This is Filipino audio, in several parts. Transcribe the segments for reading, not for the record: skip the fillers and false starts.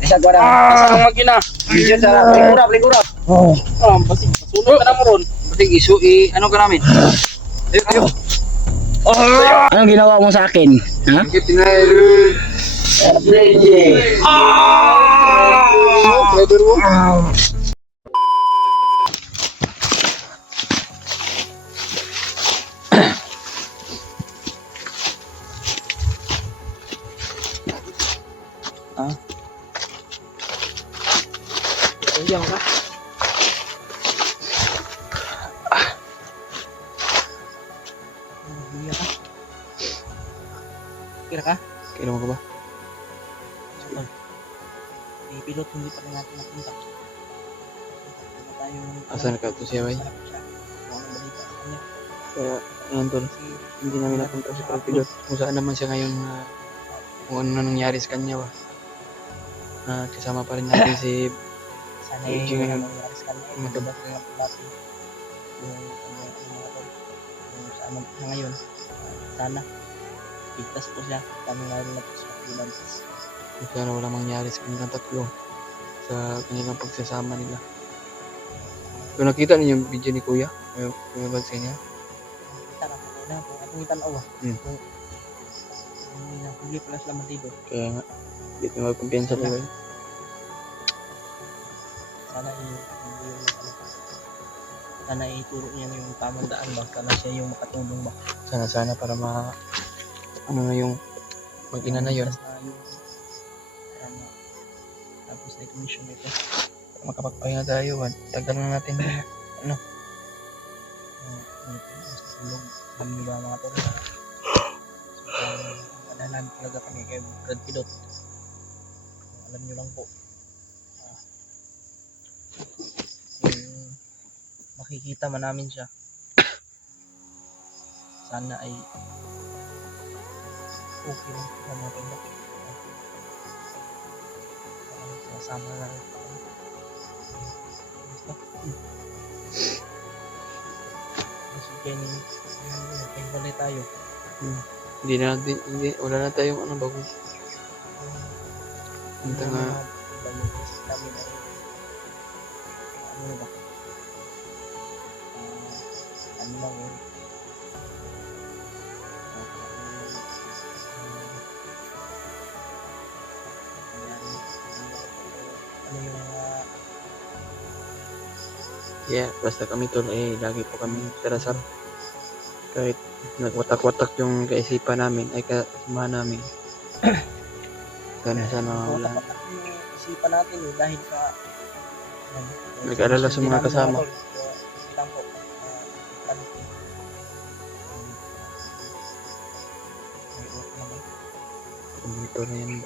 Isa ko na. Asa ang makina? Diyan sa ligurap. Basig sunod ka na mo ron. Basig ano ka namin? Ayo. Anong ginawa mo sa akin? Ha? Diyan ka. Kira ka? Kira mo ka ba? Pilot hindi pa rin natin napunta. Asan ka ito siya, bay? Kaya, ayan tol, hindi namin napunta si pilot. Kung saan naman siya ngayon, kung ano na nangyari sa kanya ba. Kasama pa rin natin si sana yung nangyari sa kanya. Maganda pa rin natin yung saan siya ngayon. Sana, ligtas po siya. Lalo na po sa Pilipinas. Sana walang mangyari sa kanilang tatlo sa kanilang pagsasama nila. So nakita niyo yung video ni Kuya? Yung bagsa niya? Nakita na po na. Atong itanaw ah. Huli pala sila matido. Kaya nga. Hindi ko magkumpiyansa talaga. Sana ituro niya yung tamang daan ba? Sana siya yung makatulong ba? Sana para ano na yung mag-ina na yun. Tapos na yung mission ito. Makapagpahinga tayo. Tagal na natin. Ano? Tulog. Alam nyo ba mga tol? Madalan talaga kami kay Brad Pilot. Alam nyo lang po. Makikita man namin siya. Sana ay okay lang sa mga tol. Sama na rin. Sige, balik tayo. Wala na tayong ano bago. Punta nga. Ano ba? Ano lang yun? Yeah, basta kami tol lagi po kami sarasar. Kahit nagwatak-watak yung kaisipan namin ay kasamahan namin. Sana wala. Isipan natin dahil sa nag-alala sa mga kasama. Lang po. Ito na yan.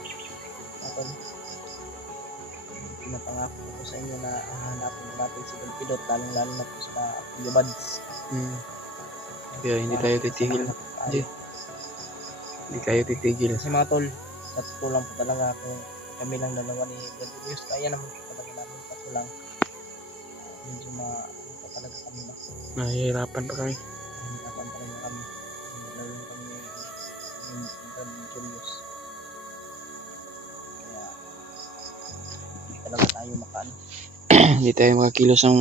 Pinapangako ko sa inyo na hahanapin natin si Don Pilot, lalong-lalo na po sa Kuya Bads. Kaya hindi tayo titigil. Hindi tayo titigil. Kasi mga tol, sa totoo lang po talaga kung kami lang dalawa ni Brad News, kaya naman po talaga namin tato lang. Medyo pa talaga kami ba? Nahihirapan pa kami. Nahihirapan pa rin kami. Lalo na kami yung Brad Julius. Kaya hindi talaga tayo makaano. Hindi tayo makakilos ng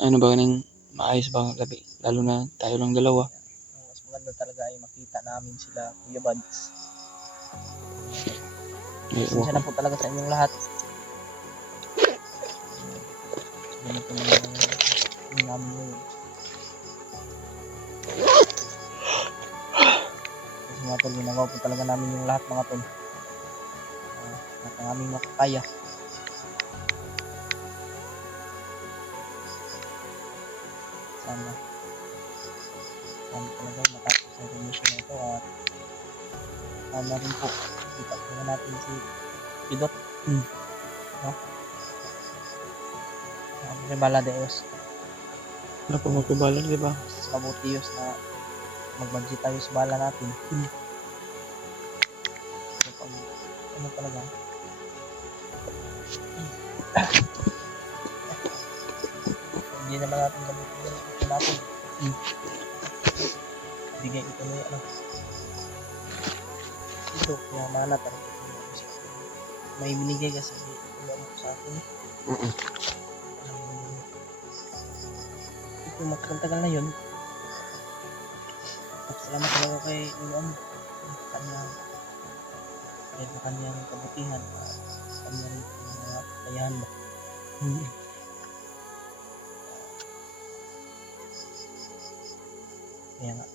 ano ba ng maayos bang gabi. Lalo na tayo lang dalawa. Mas maganda talaga ay makita namin sila Kuya Bads. Pasensya na po talaga sa inyong lahat. Ganito naman yung namin yun. Kasi mga tol, ginagawa po talaga namin yung lahat mga tol. At ang aming makakaya. Sana talaga matapos ang mission na ito at sana rin po kita po natin si Pilot. No? Bala Deos. Ano po magpabala, di ba? Mabuti yun na mag-budget tayo sa bala natin. So, pag ano talaga hindi naman natin gamitin yung ito natin. Bigay ito na yung ito kaya manat may binigay kasi wala mo sa akin. Ito matagal-tagal na yun. Salamat talaga kay Luan. Kanyang kabutihan at kanyang mga kakayahan ba. Kaya nga.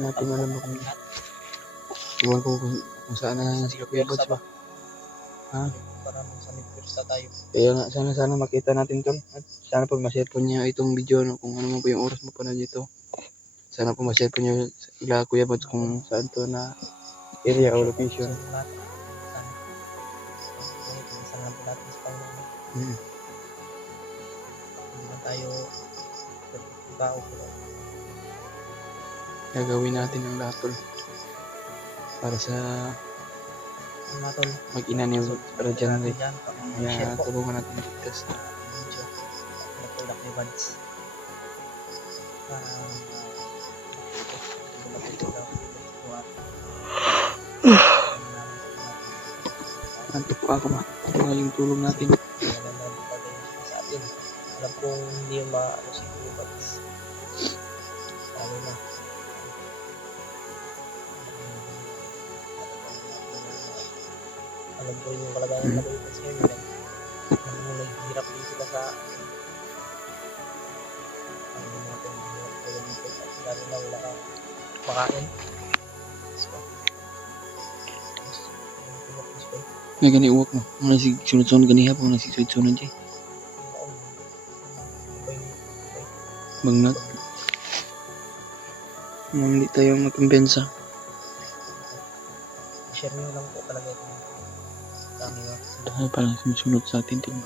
Natin alam ba kung iwan ko kung saan na si Kuya Buds ba. Ha? Para sa Nipirsa tayo. Kaya nga, sana makita natin to. At sana po ma-share po niya itong video, no, kung ano mo po yung oras mo po na dito. Sana po ma-share po niyo ila Kuya Buds kung saan to na area o location. Isang lang po natin sa Panginoon. Hindi na tayo tao pero Gagawin natin ang lahat tol para sa mag-ina ni Rajan Ray. Kaya tulungan natin ligtas na video na tulak ni Buds. Antok pa ako ma. Wala yung tulong natin. Sa atin. Alam kong hindi yung maano si Kuya Buds. Ano na. Alam ko rin yung kalagayan na dito sa inyo. Nung naghihirap din sila sa ano natin hirap dito at lalo na wala kang makain. So, Nga gani uwak mo. Ang nasisunod-sunod ganiha po. Ang nasisunod-sunod dyan. Bangnat. Hindi tayo magkumpensa. Share nyo lang po talaga itong dami nga. Dahil parang sumusunod sa atin. Tingnan.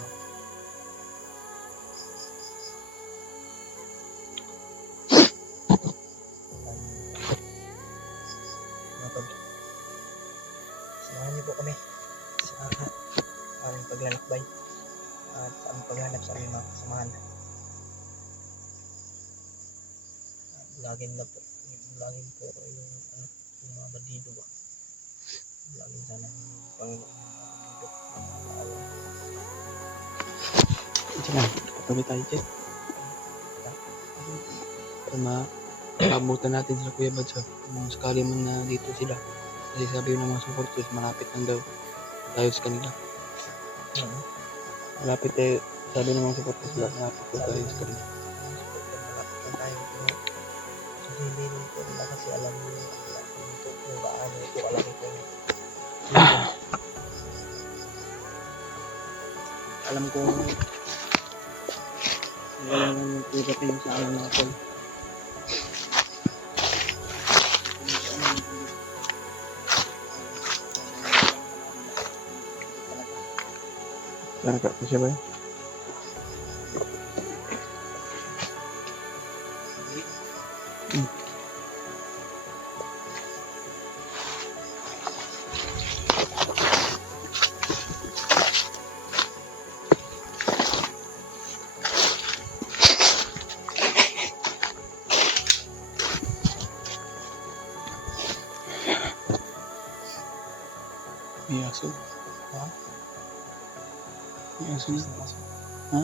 Samahan niyo po kami sa aming paglalakbay at sa aming paghanap sa aming mga kasamahan. Lagin na po. Lagin po yung mga bandido ba. Lagin sana yung Panginoon yung mga bandido. Diyan na. Katabi tayo dyan. Para maabutan natin sila Kuya Buds. Kung sakali man na dito sila. Kasi sabi ng mga supporters, malapit lang daw tayo sa kanila. Malapit tayo. Sabi ng mga supporters, malapit lang tayo sa kanila. Malapit lang tayo. So hindi rin po nila kasi alam mo kung paano ito alam ito. Alam kong wala lang yung pirating sa amin natin. Talaga ko siya ba yun? May aso. Ha? May aso na. Ha?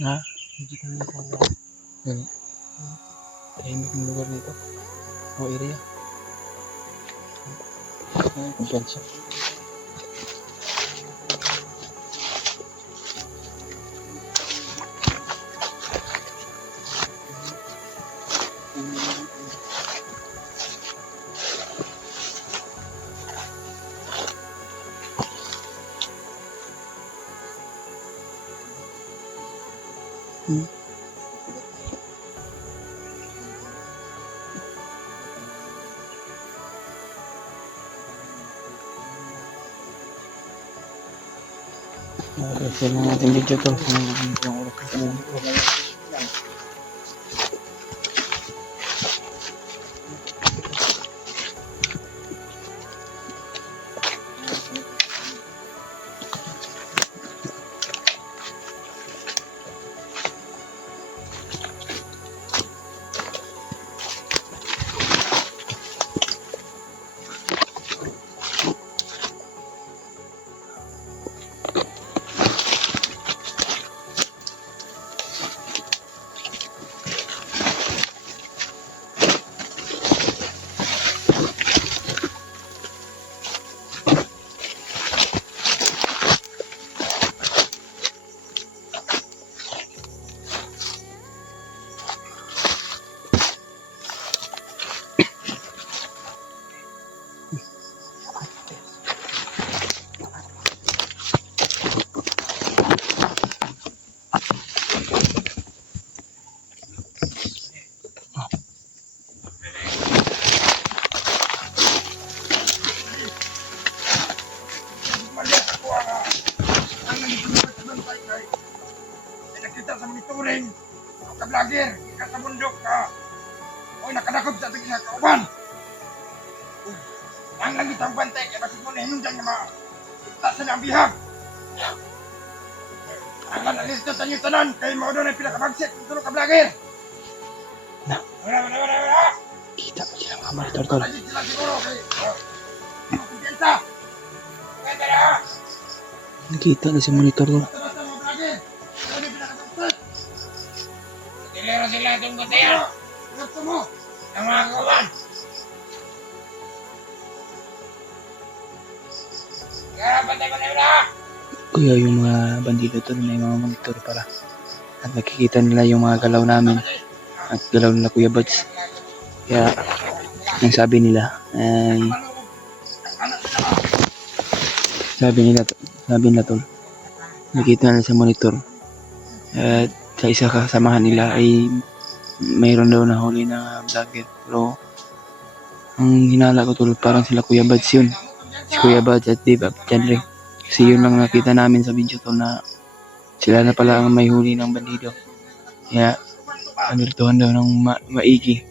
Ha? Gani. Tahimik yung lugar nito. O area. Ay, kumpiyansa. Share na natin video tol. Kung yung oras na natin. Nakita sa monitoring, ka vlogger, ka sa bundok ka. Oy, nakadakop sa ating kauban. Ang langit ang bantay, kaya basit mo na hinundan nga itasan ang bihag. Ang langit na tanyo tanan, kaya mo doon ay pinakabagsit, tulog ka vlogger. Wala. Kita pa sila mga monitor tol. Lagi sila siguro, kaya kumpiyansa. Kaya na. Nakita na sa monitor tol. Basta-basta mga vlogger, kaya may pinakabagsit. Dilero sila itong batayan. Gusto mo, ang mga kauban. Kaya bantay ko na yun ha. Kuya yung mga bandido tol may mga monitor pala. At nakikita nila yung mga galaw namin. At galaw nila Kuya Buds. Kaya ang sabi nila ay sabi nila tol. Nakita nila sa monitor. At sa isa kasamahan nila ay mayroon daw na huli na vlogger. Pero ang hinala ko tol parang sila Kuya Buds yun. Si Kuya Buds at Dave Abjadre. Kasi yun lang nakita namin sa video to na sila na pala ang may huli ng bandido. Kaya panirtuhan daw ng maigi.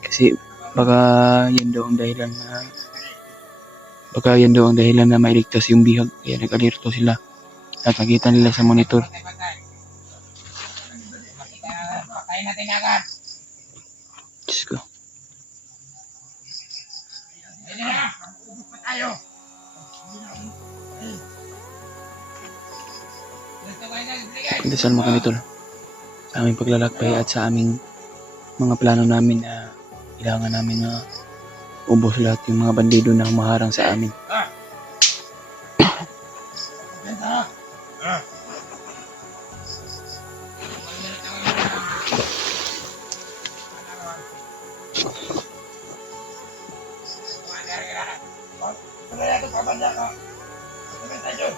Kasi baka yan daw ang dahilan na mailigtas yung bihag. Kaya nag-alerto sila. At nakita nila sa monitor. Patayin natin agad. Diyos ko. Hindi na. Ubus pa tayo. Dasal mo kami tol. Sa aming paglalakbay at sa aming mga plano namin na kailangan namin na ubos lahat yung mga bandido na humaharang sa amin. Kumpiyansa ha. Kaya ito pabanda ka. Sabihin tayo.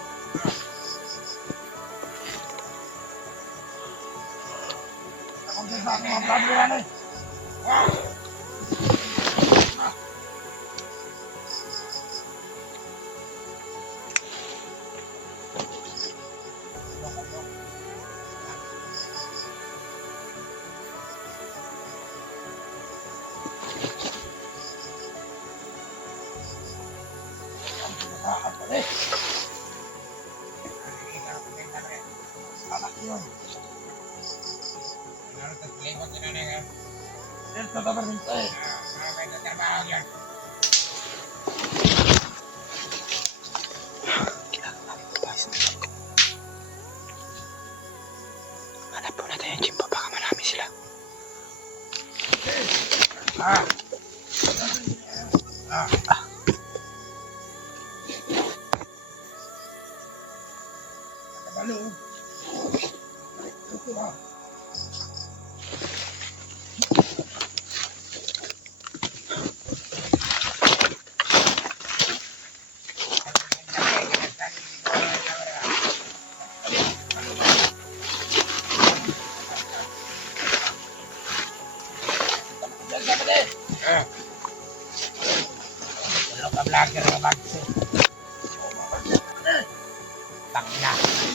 Kumpiyansa ako mga vlogger yan eh. Hanap po natin yung chimpa, baka marami sila. Vlogger ka ba? Tangina.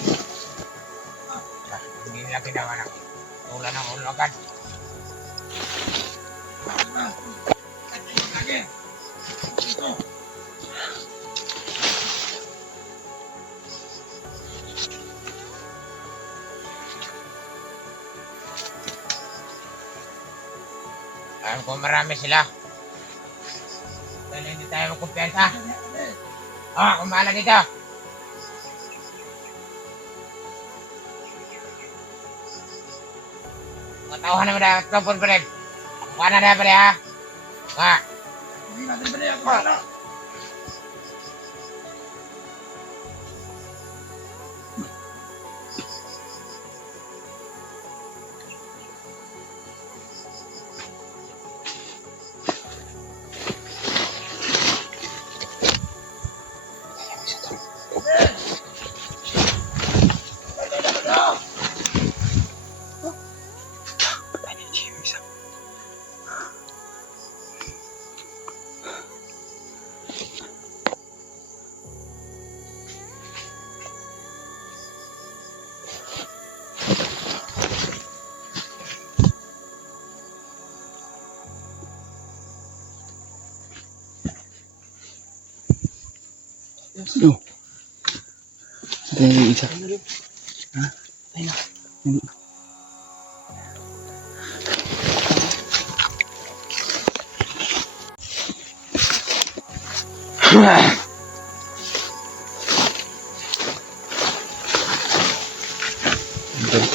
nila ginawa ng tula ng ulo agad. Lagi. Ito. Alam ko marami sila. Dahil hindi tayo magkumpiyansa. Kumala dito. Matauhan naman na tropon pa rin. Mukha na na pa rin ha. Hindi natin pa rin ako. Yo. Ito yung isa. Ha? Ayun na. Hindi.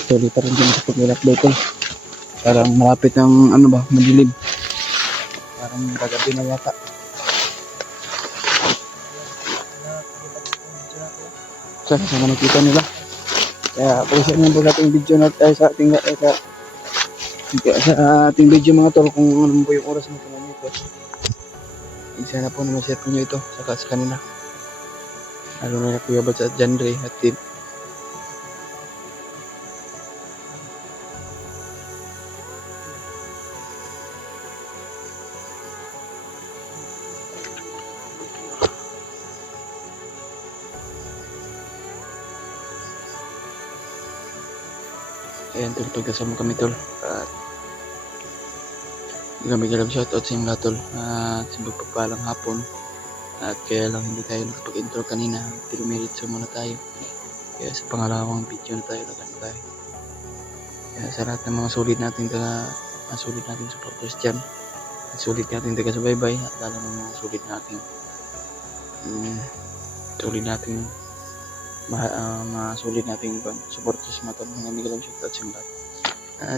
Tuloy pa rin din sa pag-upload ko. Parang malapit ng ano ba, madilim. Parang kagabi na yata. Sana nakita nila. Kaya pag-isip nyo po sa ating video sa ating video mga tol kung ano po yung oras mo po nito. Sana po na ma-share po nyo ito sa kanila. Lalo na Kuya Bads at John Ray at team. Ayan tol, pagkasama kami tol. At kami galab shoutout sa inyong lahat tol. At sa pagpapalang hapon. At kaya lang hindi tayo nakapag-intro kanina. Tilumiritso muna tayo. Kaya sa pangalawang video na tayo, lagan tayo. Kaya sa lahat ng mga sulit natin supporters dyan. At sulit natin taga-subaybay. At lalo ng mga sulit natin masulit nating supporters mga tol. Mga migalang shoutout sa lahat.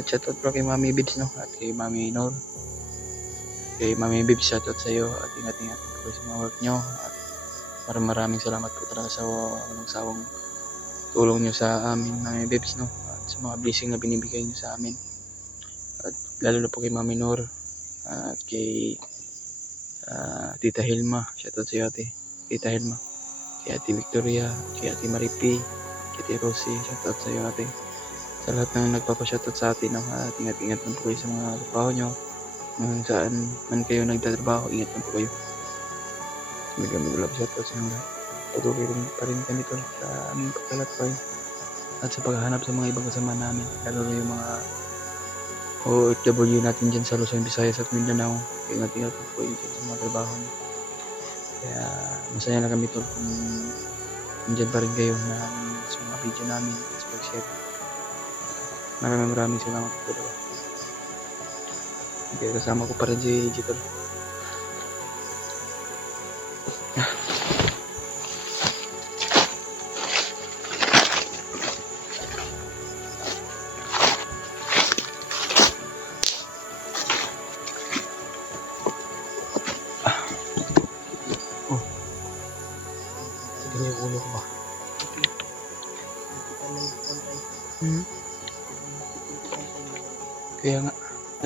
Shoutout po kay Mami Bibs no? At kay Mami Nor. Kay Mami Bibs, shoutout sa iyo. At ingat-ingat po sa mga work nyo. At maraming salamat po talaga sa walang sawang tulong nyo sa amin, Mami Bibs no? At sa mga blessing na binibigay nyo sa amin. At lalo na po kay Mami Nor. At kay Tita Hilma. Shoutout sa iyo ate Tita Hilma. Kay Ate Victoria, kay Ate Maripi, kay Ate Rosie, shoutout sa iyo ate. Sa lahat ng nagpapashoutout sa atin, at ingat-ingat lang po kayo sa mga trabaho nyo. Kung saan man kayo nagtatrabaho, ingat lang po kayo. Mag-love shoutout sa inyo lahat. Patuloy rin pa rin kami tol sa aming paglalakbay at sa paghahanap sa mga ibang kasama namin. Lalo na yung mga OFW natin dyan sa Luzon, Visayas at Mindanao. Ingat-ingat po kayo dyan sa mga trabaho nyo. Kaya masaya na kami tol kung nandyan pa rin kayo na sa mga video namin sa pag-share. Maraming salamat po talaga. Okay, kasama ko pa rin si tol. Yung ulo ko ba? Kaya nga,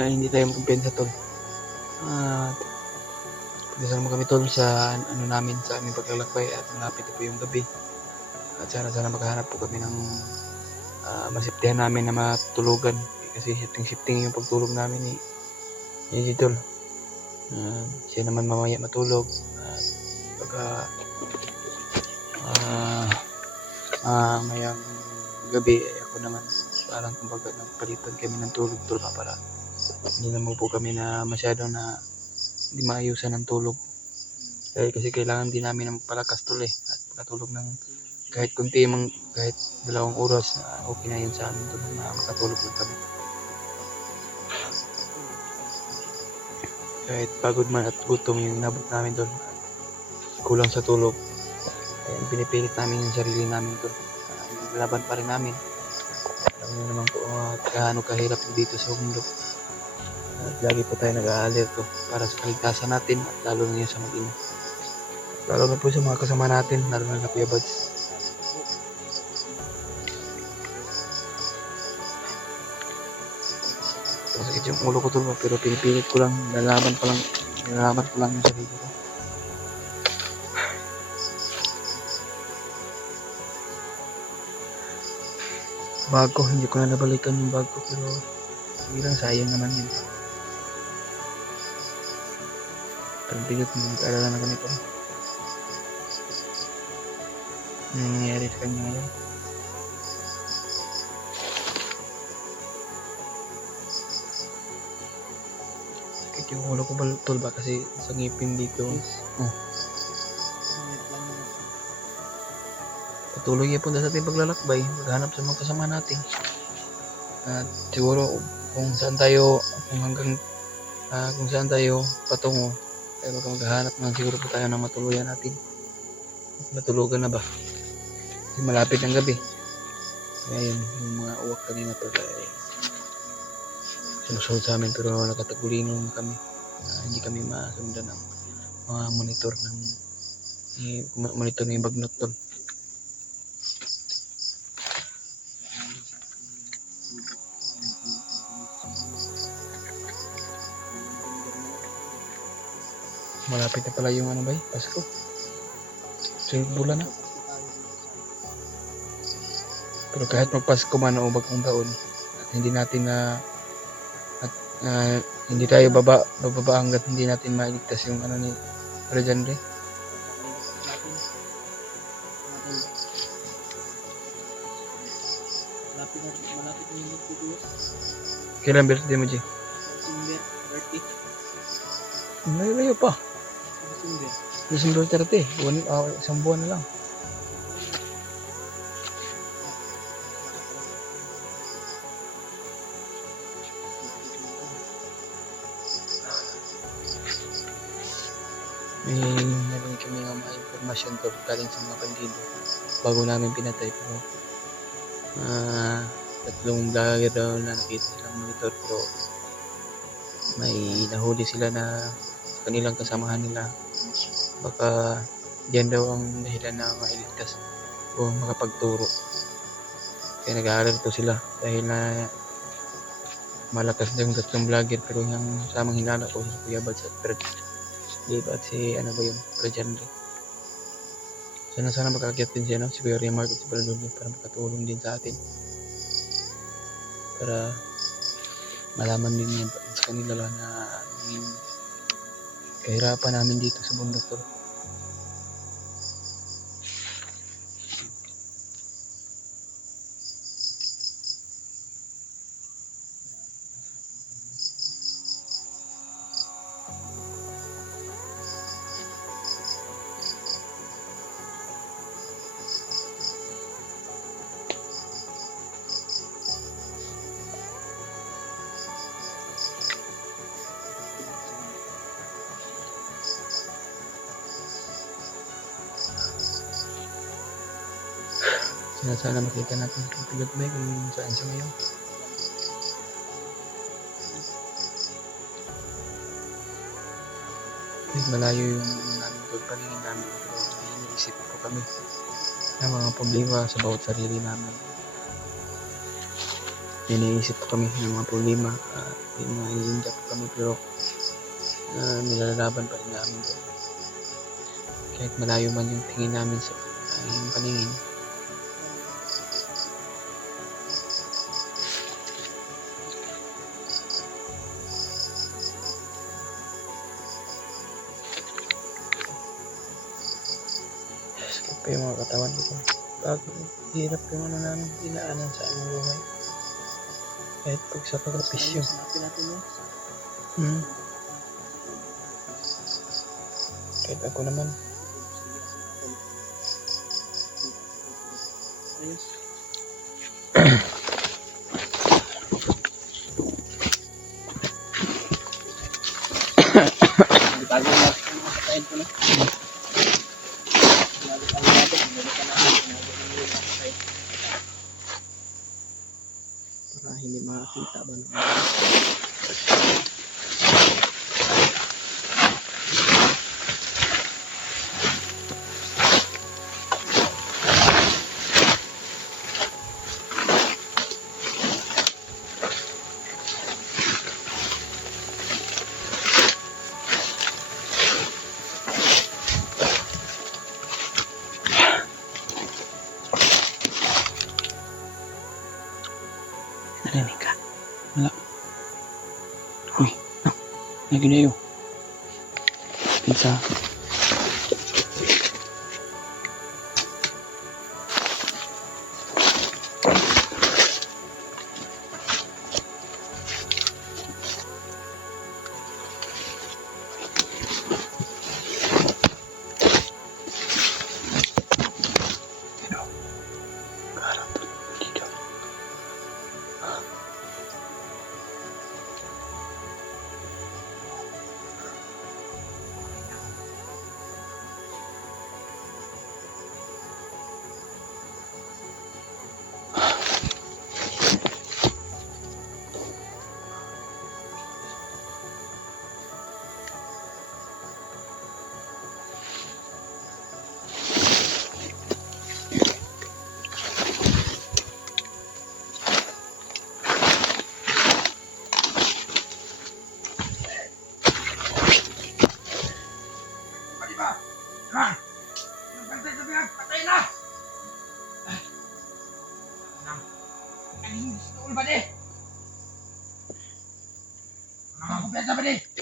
hindi tayo magkumpensa tol. Pagkasama kami tol sa namin, sa aming paglalakbay at malapit po yung gabi. At sana maghahanap po kami ng masiptihan namin na matulugan. Kasi shifting yung pagtulog namin ni tol. Siya naman mamaya matulog. At pagka mayang gabi ay ako naman parang kumbaga nagpalitan kami ng tulog tol para hindi naman po kami na masyadong na hindi maayusan ng tulog. Kasi kailangan din namin ng palakas tol at makatulog ng kahit kunti mang kahit 2 oras na okay na yun sa amin tol na makatulog lang kami. Kahit pagod man at gutom yung nabot namin tol, kulang sa tulog, kaya pinipilit namin yung sarili namin tol. Laban pa rin namin. Alam niyo naman po gaano kahirap dito sa mundo. At lagi po tayo nag-aalerto para sa kaligtasan natin at lalo na yun sa mag-ina. Lalo na po sa mga kasama natin, lalo na Kuya Buds. Masakit yung ulo ko tol, pero pinipilit ko lang, nilalaban ko lang yung sarili ko. Bag ko, hindi ko na nabalikan yung bag ko, pero sige lang, sayang naman yun. Pero bigat mo, nag-alala na ganito. Ano nangyayari sa kanya ngayon? Sakit yung ulo ko ba tol ba kasi sa ngipin dito. Patuloy yan punta sa ating paglalakbay, maghanap sa mga kasama natin. At siguro kung saan tayo patungo, ay maghahanap na siguro po tayo ng matuluyan natin. Matulugan na ba? Kasi malapit ang gabi. Kaya yun, yung mga uwak kanina to ay sinusunod sa amin pero nakatagulino kami. Hindi kami masundan ng mga monitor ng bagnot tol. Malapit na pala yung Pasko. Sunod bulan na. Pero kahit magpasko man o bagong taon, at hindi natin hindi tayo bababa hanggat hindi natin mailigtas yung ni Rejandre. Malapit na yung magpupulos. Kailan birthday mo, G? December 30. Layo pa. December. December 30. Isang buwan na lang. May narinig kami ng mga informasyon to galing sa mga bandido bago namin pinatay pero tatlong vlogger daw na nakita silang monitor pero may nahuli sila na kanilang kasamahan nila baka diyan daw ang dahilan na mailigtas o makapagturo kaya nag-aaral to sila dahil na malakas daw yung tatlong vlogger pero yung samang hinala ko si Kuya Buds at at si Rejandre. Sana makakakyat din siya si Kuya Remark at si Baladulio para makatulong din sa atin. Para malaman din niya sa kanila na kahirapan namin dito sa bundok to. Sana makita natin kung pilot ba kung saan siya ngayon. Malayo yung namin paningin namin pero iniisip ko kami ng mga problema sa bawat sarili namin. Iniisip ko kami ng mga problema yung mga iniinda po kami pero nilalaban pa rin namin to. Kahit malayo man yung tingin namin sa yung paningin. Pa yung mga katawan ko. Hirap yung namin dinaanan sa aming buhay. Kahit pag sa pagkapisyo. Hanapin natin yun. Hmm. Kahit ako naman. Ayos. Bago na sa ko na. Bago natin, binalikan natin. Para hindi makakita ba ng narinig ka? Wala. Uy, no. Lagi na yun. Pizza.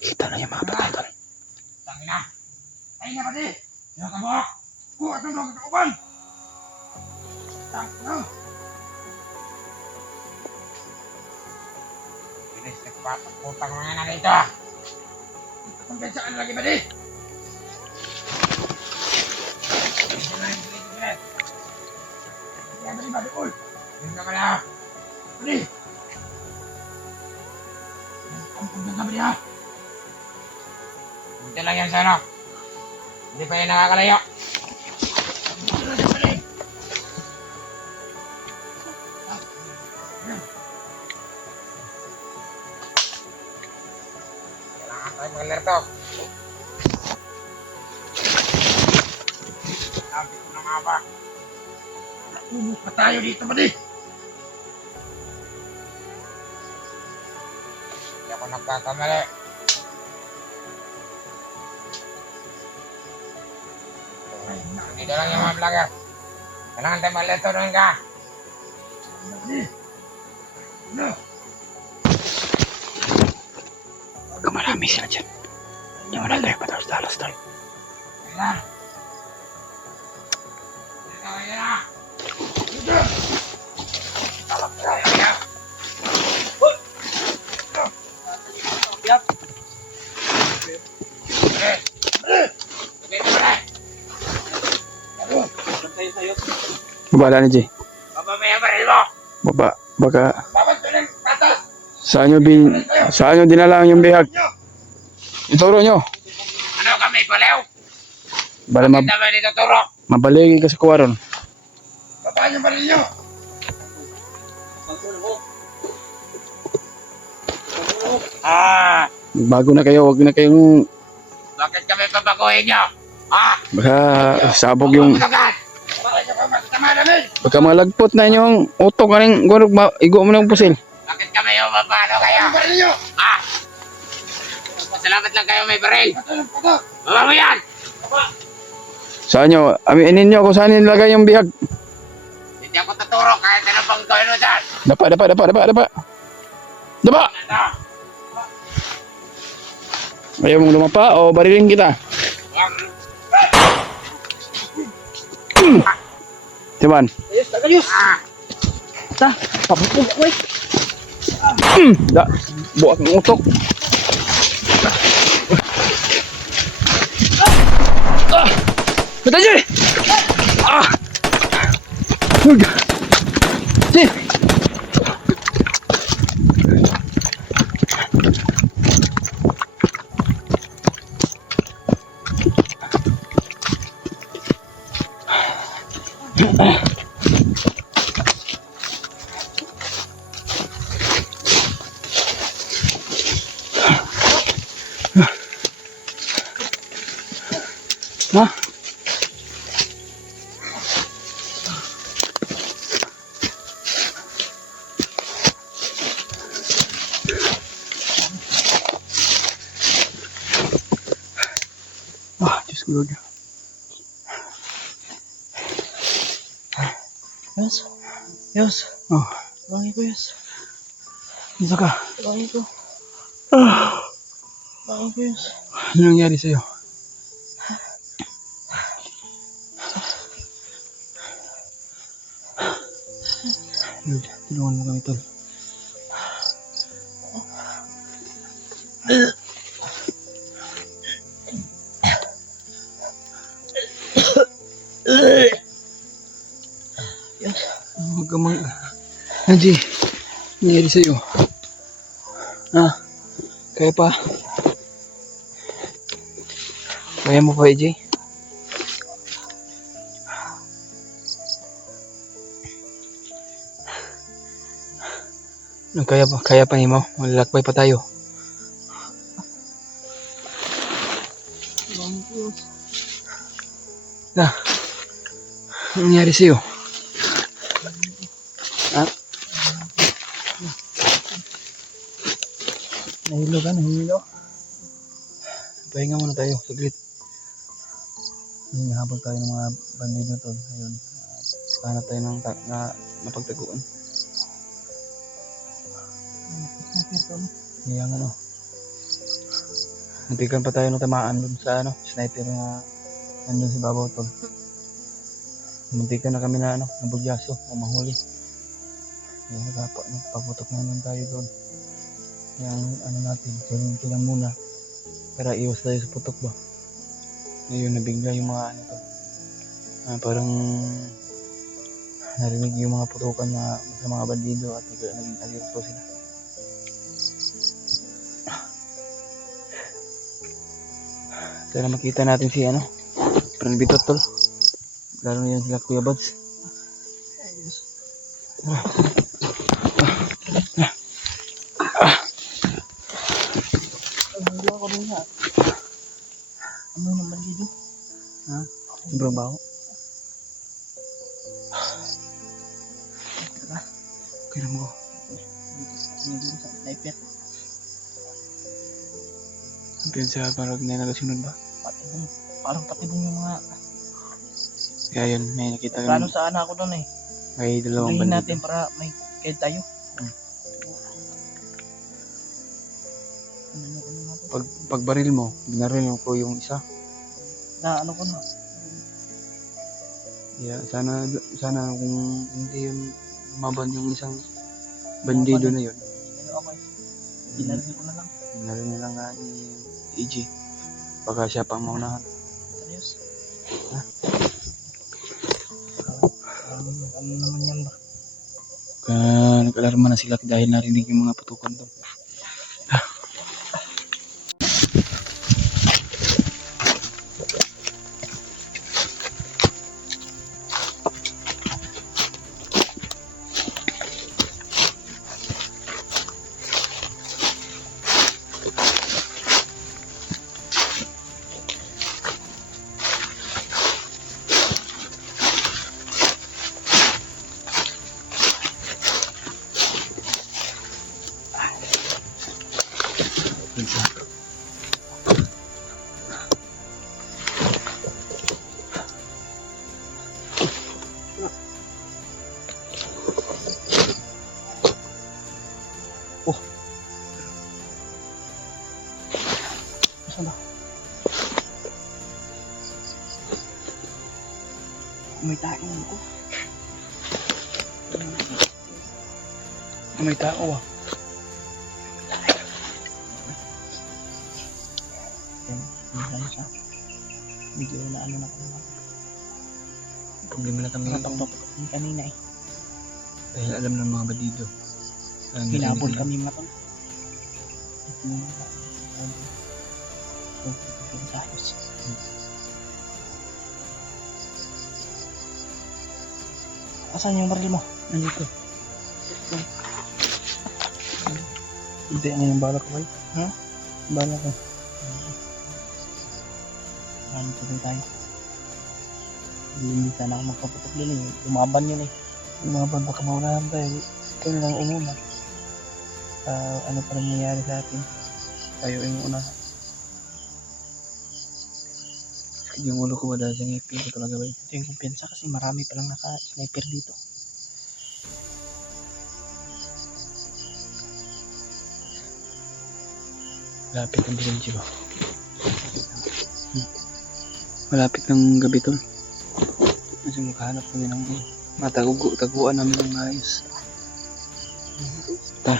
Kita na yung mga patay doon. Tangina. Ay nga pati. Yung kabok. Buhat ng blog sa uban. Tangina. Bilis na kapatang mga na rito. Kung saan lagi pati. Kaya pati pati ul. Yung ka pala. Pati. Ang ka pati ha. Hindi lang yan sa ano. Hindi pa yan nakakalayo. Kailangan tayo mag-alerto. Sabi ko na nga ba. Naubos pa tayo dito ba di? Hindi ako nagkakamali. Dito lang yung mga vlogger. Kailangan tayo mag-alerto doon ka. Baka marami sila dyan. Hindi mo na tayo patalos-talos doon. Kailan? Kailan? Dito! Talak tayo niya. Yap. Sayo. Babala na, Jay. Mamamaya baril mo! Baba. Baka Babad ko ng patas! saan nyo dinala yung bihag? Ituro nyo. Ano kami, balew? Bala Bakit naman dito turo? mabaligi ka sa kuwaron. Baba niyo baril niyo! Ah! Bago na kayo, wag na kayong Bakit kami papakuhin niyo? Ah! baka sabog yung Bakit? Bakit niyo pa masama namin? baka malagpot na yung utok kaning igo mo ng pusil. Bakit kami yung mapano kayo? Baril niyo! Ah! Salamat lang kayo may baril! Baba mo yan! Saan nyo? Aminin nyo kung saan nilagay yung bihag. Hindi ako tuturo kahit ano pang gawin mo dyan! Dapa. Dapa! Ano? Ayaw mong lumapa o barilin kita. Timan. Ayos, tagayos. Ah! Ta, pabukog ko eh. Da, buat ng utok. Betul je. Si. Ma. Ah, Diyos ko Lord. Yes. Yes. Oh, Bangi ko, yes. isa ka. Bangi ko. Ah, Bangi ko, yes. ano nangyari sa'yo? Lord, tulungan mo kami, tol. Yes. Huwag ka mag... Angie, nangyari sa'yo. Ah, kaya pa? Kaya mo pa, AJ? Kaya pa ni mo? Malalakbay pa tayo. Bangi ko, yes. Na, anong nangyari sa'yo? Ha? Nahilo ka, nahilo. Pahinga muna tayo, saglit. Hinahabol tayo ng mga bandido, tol. Ayun. Hanap tayo ng napagtaguan. Sniper, tol. Yung ano. Muntikan pa tayo ng tamaan dun sa ano, sniper na nandun sa babaw, tol. Muntikan na kami na ano, nabulyaso o mahuli. Yung paputok na naman tayo doon. Yung ano natin, salinti lang muna. Para iwas tayo sa putok ba. Ngayon nabigla yung mga ano to. Parang narinig yung mga putukan na sa mga bandido at naging alerto sila. Sana makita natin si ano, Friend Bitot, tol. Lalo na yan sila Kuya Buds. Nahilo ako rin, ha. Ano yung bandido? Ha? Sobrang baho. Kaya mo ko. Dito sa sniper. Sabihin sa parang na nagasunod ba? Patibong. Parang patibong yung mga... Kaya yun, may nakita Plano kami. saan ako doon, eh. May dalawang Pagdahin bandido. natin para may guide tayo. Ano natin? Pag baril mo, binaril ko yung isa. Na ano ko na. Yeah, sana kung hindi yun lumaban yung isang bandido na yun. Ano ako, eh. Dinaril ko na lang. Binaril na lang nga ni AJ. Baka siya pang maunahan. Serious. Ha? Ano naman yan ba? Nag-alarma na sila dahil narinig yung mga putukan doon. Saan ba? May tayo ko. May tao ah. Ano siya? Medyo na ano na kami. Problema na kami Patok yung kanina eh. dahil alam ng mga bandido. Hinabol kami mga tol. Pinsayos. Asan yung baril mo? Nandito. Hindi, ano yung balak ko? Ha? Balak ko. Ano pa rin tayo? Hindi sana ako magpaputok din eh. Lumaban yun eh. Lumaban, baka maunahan tayo. Ikaw na lang umuna. Ano pa rin nangyari sa atin? Tayo yung unahan. Yung ulo ko wala sa ngipin ko talaga ba? Ito yung kumpensa kasi marami palang naka-sniper dito. Malapit ang dilim siya. Malapit ng gabi to. Kasi makahanap kami ng taguan namin ng ayos. Ta.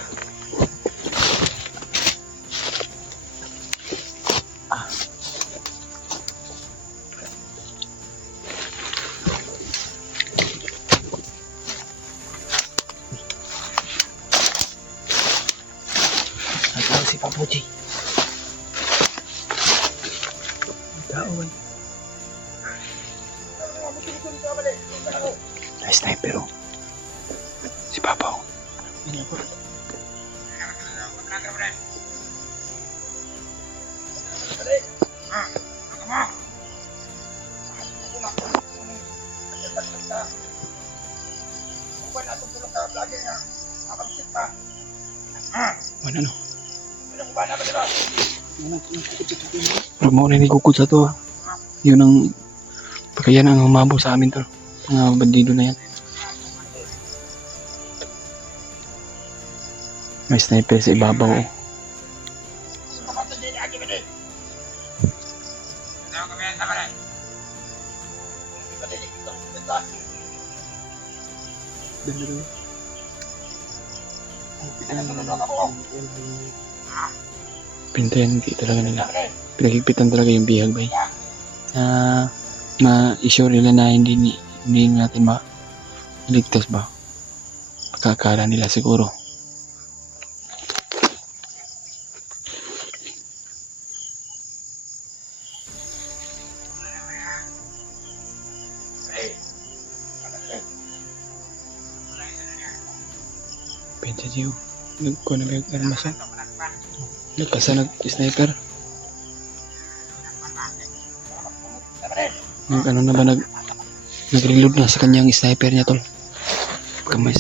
Nagtawag si Papuchi. Tao ba? Ay, sniper oh. Si Papa oh. Yan ako. Ano no? Huwag mo rin ikukod sa to. Yun ang pagkayan ang humabol sa amin to. Mga bandido na yan. May sniper sa ibabaw oh. Pintayan talaga nila. Pinagigpitan talaga yung bihag bay. Ma-issue nila na hindi natin maligtas ba. Pagkakala nila siguro. Pinta Jiyo. Nagkuha na kayo armas oh. Nagkasa nag-sniper. Ano na ba nag-reload na sa kanyang sniper niya tol. Kamay.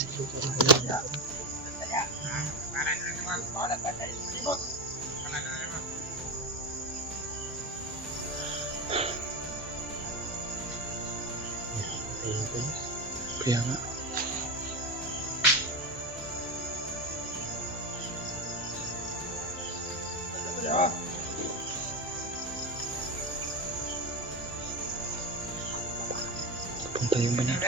Kaya nga. Punta yung banana.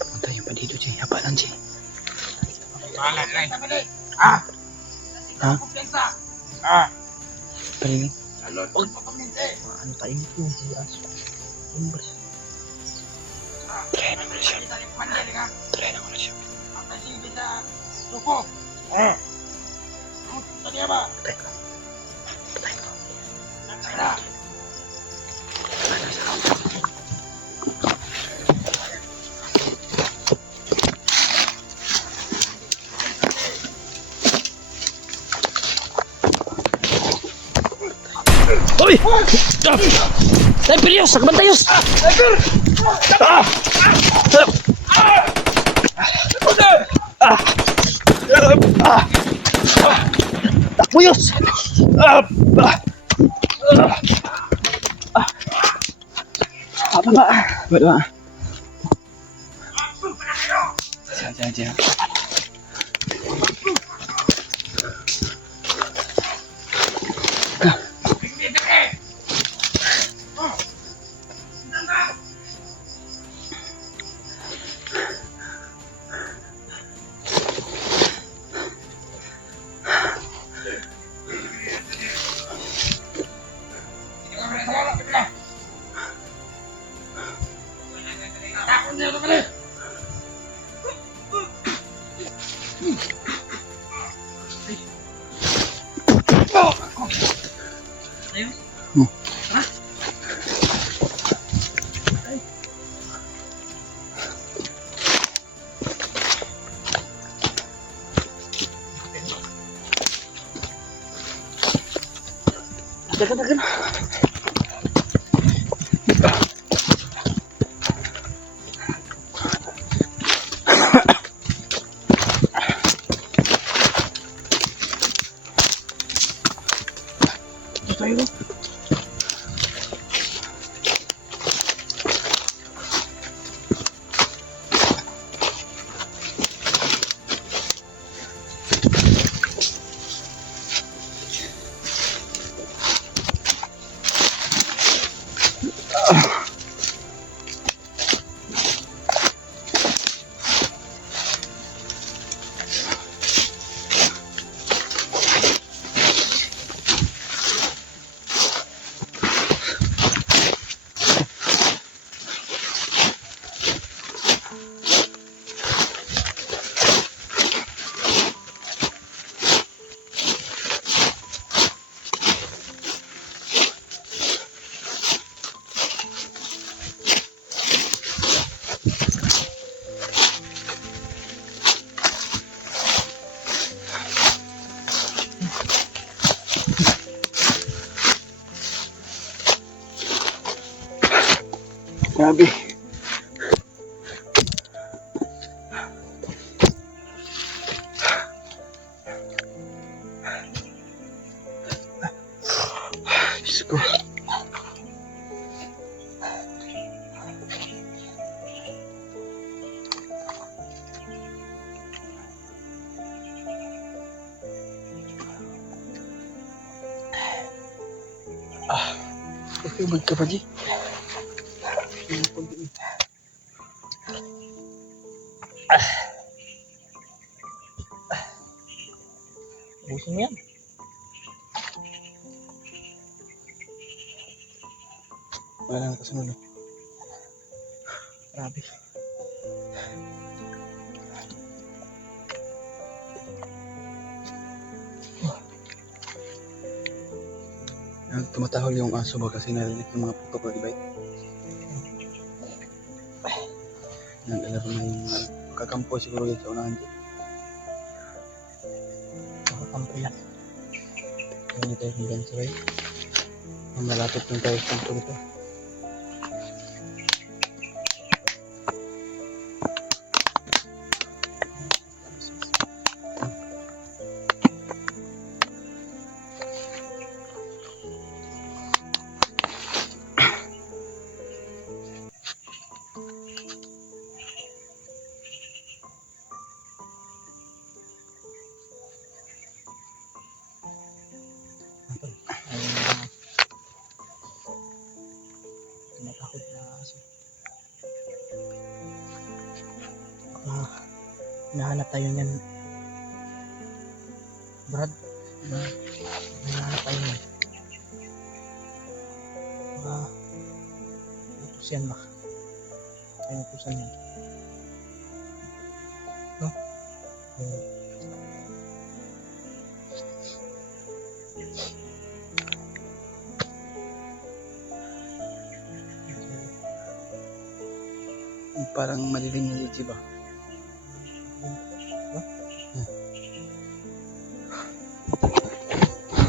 Punta yung bandido Jay. Hapalan Jay. Ha? Paling. Ano tayo nito? Try na muna siya. Try na muna siya. Patay ko. Patay ko. Hoy! Sniper yus! Sakban tayo! Sniper! Takbo yus! Wala. Diyan. Dagan. Ito tayo. Grabe. Diyos ko. Ubod ka pa, G. Busin mo yan. Wala lang kasunod. Grabe. Tumatahol yung aso ba kasi narinig yung mga putok ko, di ba? Nag-alap na yung kakampo siguro yan sa unahan dito. Nakakampo yan. Hindi tayo hanggang sabay. Malapit yung tayo sa kampo dito. Tumatakot na aso. Hinahanap tayo niyan. Brad, hinahanap tayo niyan. Utos yan ba? Ay, utusan yan. No? Parang malilim na litsi ba?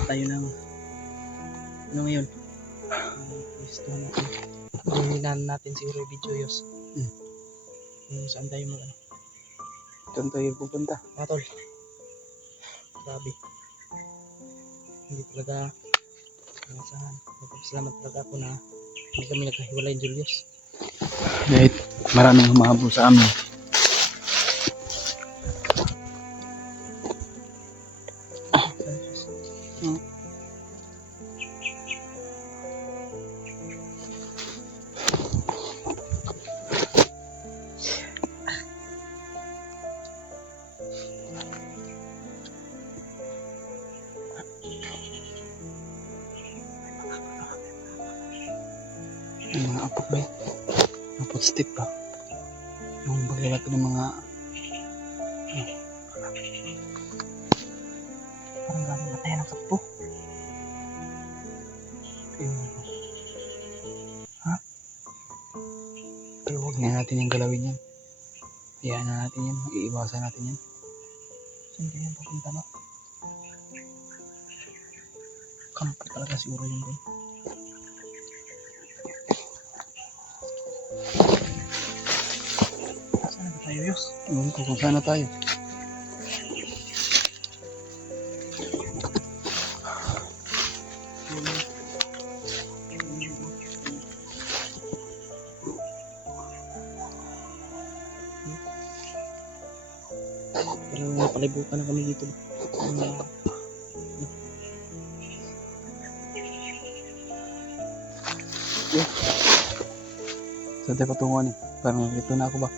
Tayo ng ano ngayon? Pwesto natin. Hinihinan natin siguro yung video yos. Kung saan tayo mag ano. Saan tayo pupunta? Tol. Grabe. Hindi talaga inasahan. Nagpapasalamat talaga ako na hindi kami nagkahiwalay, Julius. Kahit maraming humahabol sa amin. Yung mga apok ba? Apot stick ba? Yung paglalaki ng mga Parang galing na tayo ng sakto. pero huwag na natin yung galawin yan. Hayaan na natin yan. Iiwasan natin yan. Saan tayo papunta, no? Kampo talaga siguro yun bro. Saan ba tayo Yus? Kung saan na tayo. Pero napalibutan na kami dito. Saan tayo patunguhan eh? Parang ito na ako ba?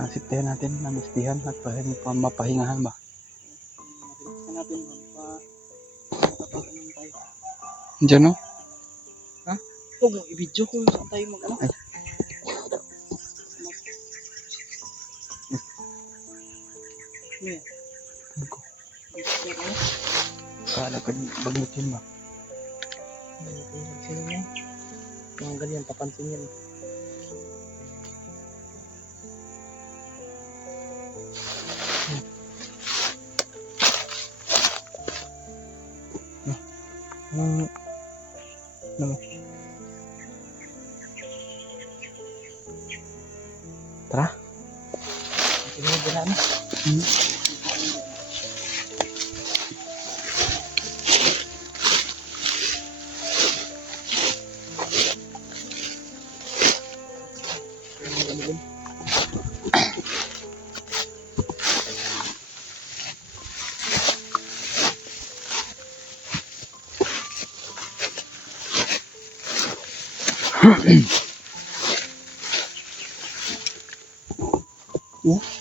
Nasiptayan natin, namistihan at mapahingahan ba? natin Diyan no? Huwag mo i-video kung saan tayo mag ano. Ay. Yeah. Ako. Kala ka bagutin ba? Sino yan? Mga ganyan, papansin yan. Ano? Tara. Pinagdala na.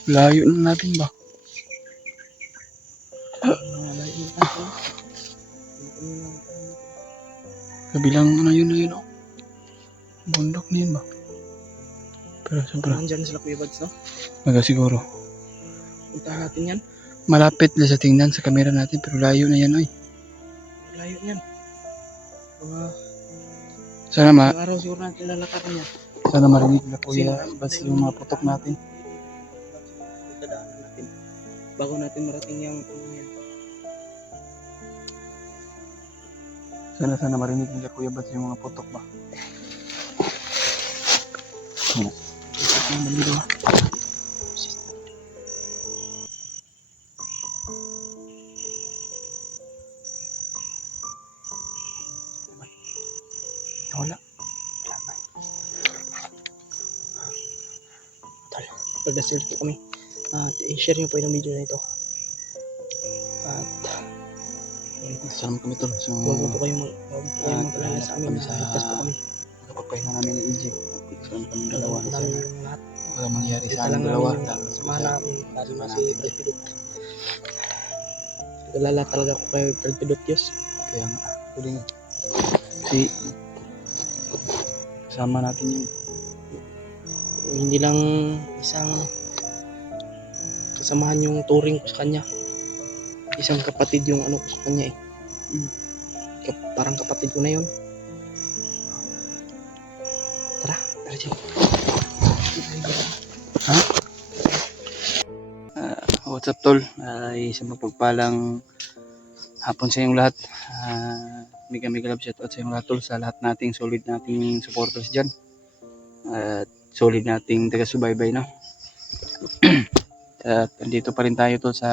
Layo na natin ba? Kabilang ano yun oh. Bundok na yun ba? Pero sobra. Nandyan sila Kuya Bads, no? Maga siguro. Puntahan natin yan. Malapit lang sa tingnan sa camera natin pero layo na yan oy. Layo yan. Mga Sana isang araw siguro natin lalakarin yan. sana marinig na kuya basta yung mga putok natin. Dadaanan natin. Bago natin marating yung ano yan. Sana marinig nila kuya basta yung mga putok ba. Wala. Pag-dasal po kami. At i-share nyo po yung video na ito. At Salamat kami tol. So, huwag po kayong mag-alala sa amin. Ligtas po kami. nakapagpahinga namin ni EJ. Sana kami dalawa. Namin Sana yung lahat. wala mangyari Kita sa lang amin dalawa. namin yung samahan namin. Lalo na si Brad Pidot. Nag-alala talaga ako kay Brad Pidot, Diyos. Kaya nga, huling kasi kasama natin yun. Hindi lang isang kasamahan yung touring ko sa kanya. Isang kapatid yung ano ko sa kanya eh. Parang kapatid ko na yun. Tara, Jay. What's up tol? Isang mapagpalang hapon sa inyong lahat. Mega love shoutout sa inyong lahat tol, sa lahat nating solid nating supporters dyan. At solid nating taga-subaybay no. At andito pa rin tayo tol sa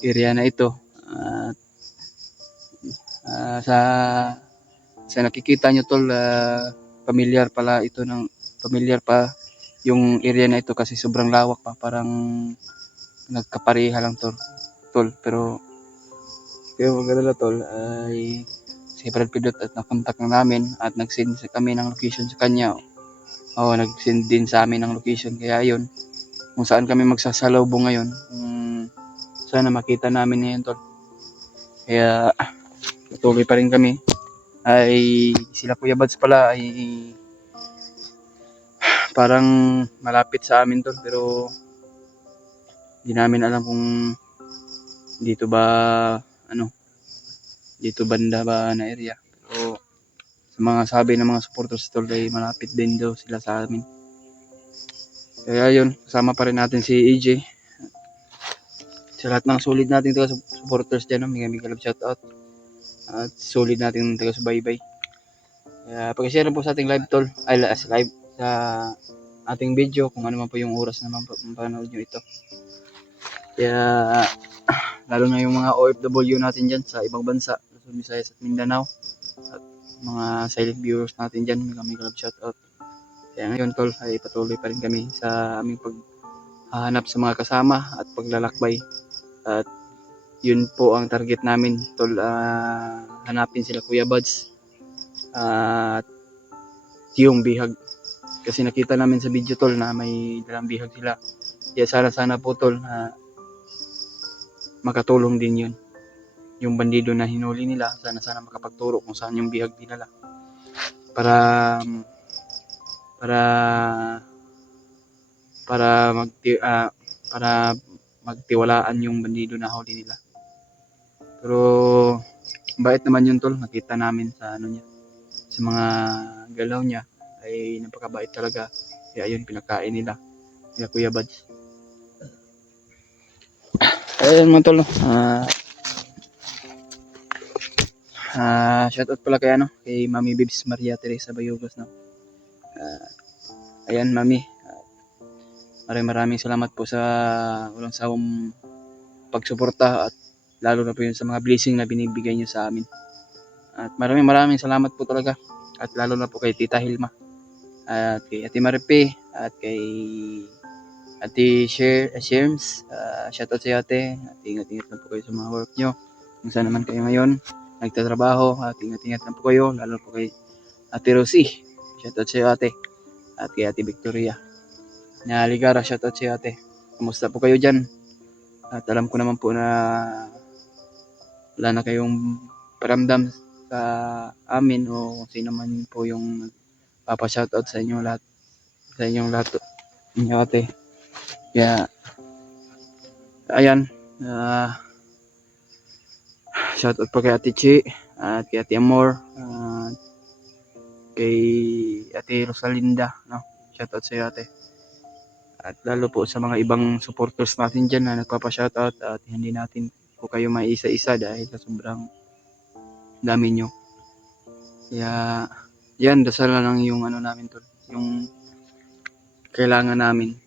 area na ito. Sa nakikita nyo tol, familiar pa yung area na ito kasi sobrang lawak pa, parang nagkapareha lang tol. Pero maganda tol ay si Brad Pidot at nakontak na namin at nag-send kami ng location sa kanya. Nag-send din sa amin ng location, kaya yun kung saan kami magsasalubong ngayon. Sana makita namin ngayon tol. Kaya patuloy pa rin kami. Ay sila Kuya Bads pala ay parang malapit sa amin tol, pero hindi namin alam kung dito banda ba na area. Pero sa mga sabi ng mga supporters tol ay malapit din daw sila sa amin. Kaya yun, kasama pa rin natin si EJ. Sa lahat ng solid nating taga supporters dyan, no? Mega love shoutout. At solid nating taga subaybay. Kaya pag-share po sa ating live tol, ay live sa ating video kung ano man po yung oras na mapanood nyo ito. Kaya lalo na yung mga OFW natin dyan sa ibang bansa, Luzon, Visayas at Mindanao. At mga silent viewers natin dyan, mega love shoutout. Kaya ngayon tol ay patuloy pa rin kami sa aming paghahanap sa mga kasama at paglalakbay. At yun po ang target namin tol, hanapin sila Kuya Buds at yung bihag, kasi nakita namin sa video tol na may dalang bihag sila. Kaya sana po tol makatulong din yun, yung bandido na hinuli nila, sana makapagturo kung saan yung bihag dinala para para magtiwalaan yung bandido na huli nila. Pero bait naman yun tol, nakita namin sa ano niya, sa mga galaw niya ay napakabait talaga. Kaya yun, pinakain nila Kuya Buds. Ayun mga tol, no? Shoutout pala kay kay Mami Bibs Maria Teresa Bayugos, no. Ayan Mami, maraming salamat po sa walang sawang pagsuporta at lalo na po yun sa mga blessing na binibigay niyo sa amin. At maraming salamat po talaga, at lalo na po kay Tita Hilma at kay Ate Maripe at kay Ate Sherms. Shoutout sa ate, at ingat-ingat lang po kayo sa mga work nyo kung saan naman kayo ngayon nagtatrabaho, at ingat-ingat lang po kayo, lalo po kay Ate Rosie. Shoutout sa ate, at kay Ate Victoria na Ligara. Shoutout sa ate, kumusta po kayo dyan? At alam ko naman po na wala na kayong paramdam sa amin o sino man po yung papa-shoutout sa inyong lahat, inyo ate. Kaya ayan, shoutout po kay Ate Chi at kay Ate Amor, kay Ate Rosalinda, no? Shoutout sa iyo ate. At lalo po sa mga ibang supporters natin dyan na nagpapa-shoutout, at hindi natin po kayo maisa-isa dahil sa sobrang dami nyo. Kaya yan, dasal lang yung namin tol, yung kailangan namin.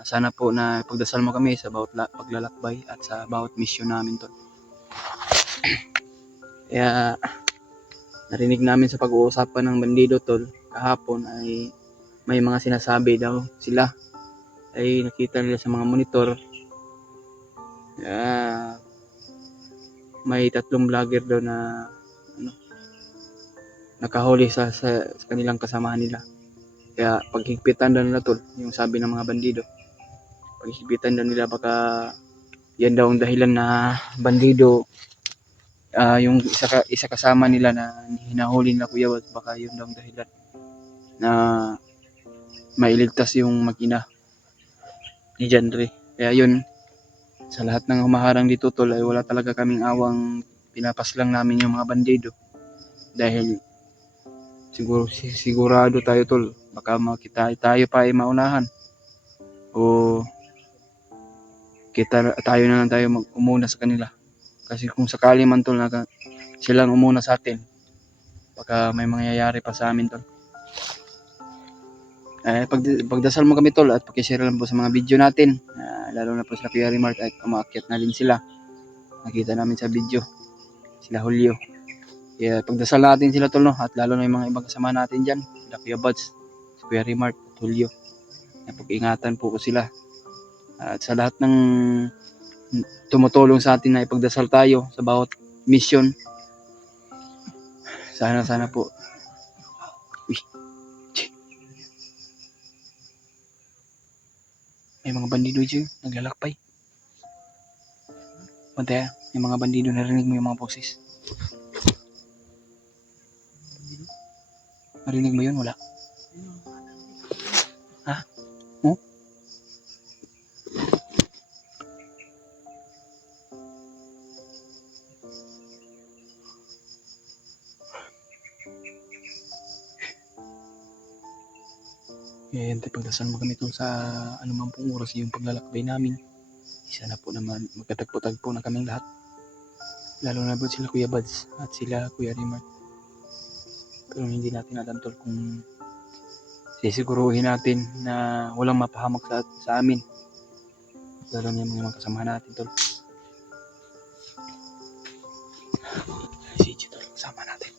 Sana po na pagdasal mo kami sa bawat paglalakbay at sa bawat mission namin tol. Kaya narinig namin sa pag-uusapan ng bandido tol kahapon ay may mga sinasabi daw sila, ay nakita nila sa mga monitor. May 3 vlogger daw na nakahuli sa kanilang kasamahan nila. Kaya paghigpitan daw nila tol, yung sabi ng mga bandido, paghigpitan daw nila, baka yan daw ang dahilan na bandido, yung isa kasama nila na hinahuli nila Kuya Buds, baka yun daw ang dahilan na mailigtas yung mag-ina ni Janre. Kaya yun, sa lahat ng humaharang dito tol ay wala talaga kaming awang, pinapas lang namin yung mga bandido dahil sigurado tayo tol, baka makita tayo pa ay maunahan o tayo na lang tayo umuna sa kanila. Kasi kung sakali man tol na silang umuna sa atin, baka may mangyayari pa sa amin tol. Pagdasal mo kami tol, at pakishare lang po sa mga video natin, lalo na po sila Kuya Remark, at umaakyat na din sila, nakita namin sa video sila Julio. Kaya pagdasal natin sila tol, no? At lalo na yung mga ibang kasama natin dyan, sila Kuya Buds, si Kuya Remark at Julio, pag-ingatan po ko sila. At sa lahat ng tumutulong sa atin na ipagdasal tayo sa bawat mission, sana po may mga bandido dyan naglalakbay. Pantaya, may mga bandido, narinig mo yung mga boses? Narinig mo yun? Wala? Ha? Oh? Yan Ayan, pagdasal mo kami tol sa anumang pong oras yung paglalakbay namin. Sana po naman magkatagpo-tagpo na kaming lahat. Lalo na po sila Kuya Buds at sila Kuya Rimar. Pero hindi natin alam tol kung sisiguruhin natin na walang mapahamak sa amin. Lalo na yung mga kasama natin tol. Si Gio tol, kasama natin.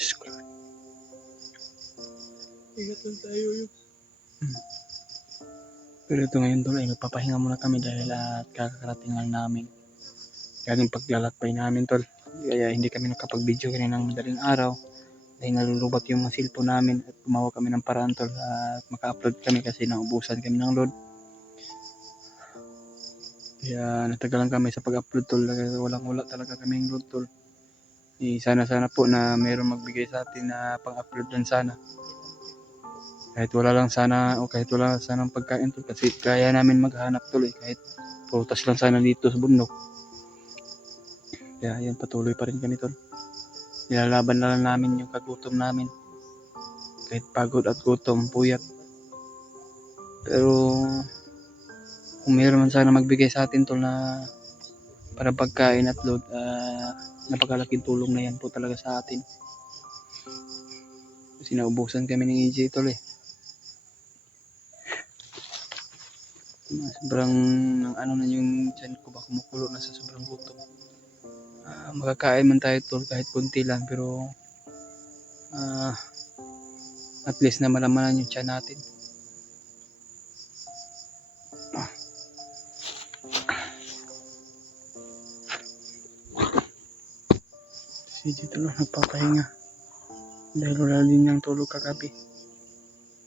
Diyos ko. Ingat lang tayo yun. Pero ito ngayon tol ay nagpapahinga muna kami dahil kakarating lang namin. Galing paglalakbay namin tol. Kaya hindi kami nakapag-video kaninang madaling araw. Dahil nalulubat yung mga cellphone namin at gumawa kami ng paraan tol at maka-upload kami kasi naubusan kami ng load. Kaya natagalan kami sa pag-upload tol. Wala talaga kaming load tol. Sana po na mayroong magbigay sa atin na pang-upload lang sana. Kahit wala lang sana o kahit wala sanang pagkain tol kasi kaya namin maghanap tol kahit prutas lang sana dito sa bundok. Kaya yan, patuloy pa rin kami tol. Nilalaban na lang namin yung kagutom namin. Kahit pagod at gutom, puyat. Pero kung mayroon man sana magbigay sa atin tol na para pagkain at load, napakalaking tulong na yan po talaga sa atin. Kasi naubusan kami ng EJ tol Sobrang ano na yung tiyan ko ba kumukulo na sa sobrang gutom. Makakain man tayo tol kahit kunti lang pero at least na malamanan yung tiyan natin. Si dito lang nagpapahinga dahil wala din niyang tulog kagabi.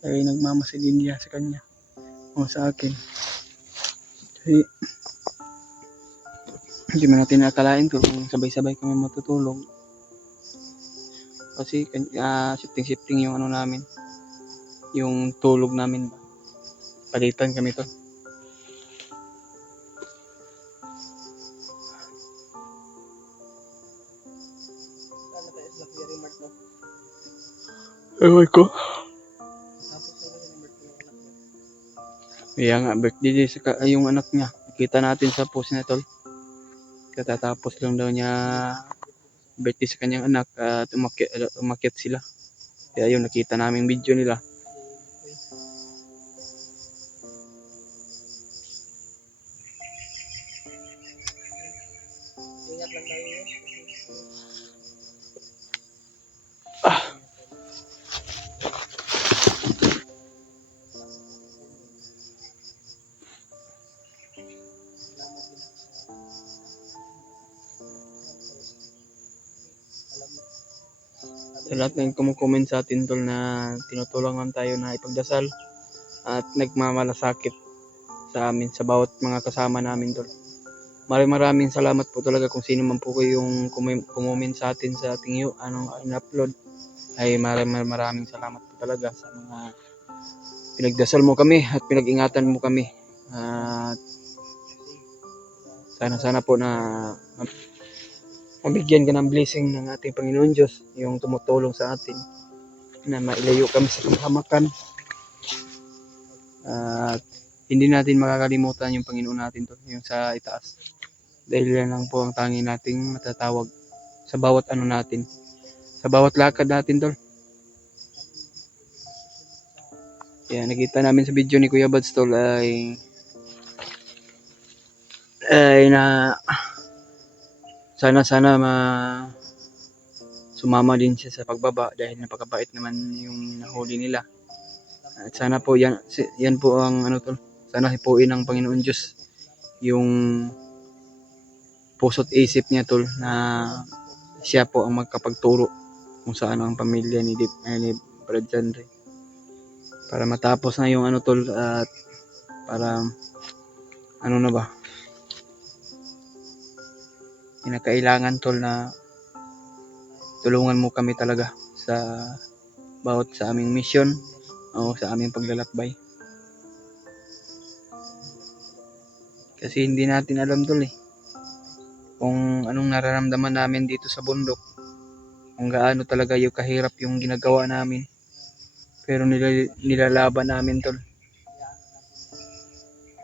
Ay nagmamasid din niya sa kanya o sa akin. Kasi hindi man natin nakalain kung sabay-sabay kami matutulog. Kasi shifting yung ano namin, yung tulog namin ba. Palitan kami to. Sana tayo sa Kuya Rimar to. Ewan ko. Tapos na kasi ng birthday ng anak niya. Kaya nga, birthday sa yung anak niya. Nakita natin sa post na tol. Katatapos lang daw niya birthday sa kanyang anak at umakyat sila. Kaya yun, nakita namin video nila. Ingat lang tayo yun. Sa lahat ng kumukomment sa atin tol na tinutulungan tayo na ipagdasal at nagmamalasakit sa amin, sa bawat mga kasama namin tol. Maraming salamat po talaga kung sino man po kayong kumoment sa atin sa ating in-upload. Ay maraming salamat po talaga sa mga pinagdasal mo kami at pinag-ingatan mo kami. At sana po na mabigyan ka ng blessing ng ating Panginoon Diyos, yung tumutulong sa atin na mailayo kami sa kapahamakan. At hindi natin makakalimutan yung Panginoon natin to, yung sa itaas. Dahil yan lang po ang tangi nating matatawag sa bawat ano natin, sa bawat lakad natin tol. Kaya nakita namin sa video ni Kuya Buds tol ay na sana sumama din siya sa pagbaba dahil napakabait naman yung nahuli nila. At sana po yan po ang ano tol. Sana hipuin ng Panginoon Diyos yung puso't isip niya tol na siya po ang magkapagturo kung saan ang pamilya ni Brad Janre. Para matapos na yung ano tol at para ano na ba? Kinakailangan tol na tulungan mo kami talaga sa bawat sa aming mission o sa aming paglalakbay. Kasi hindi natin alam tol kung anong nararamdaman namin dito sa bundok. Kung gaano talaga yung kahirap yung ginagawa namin. Pero nilalaban namin tol.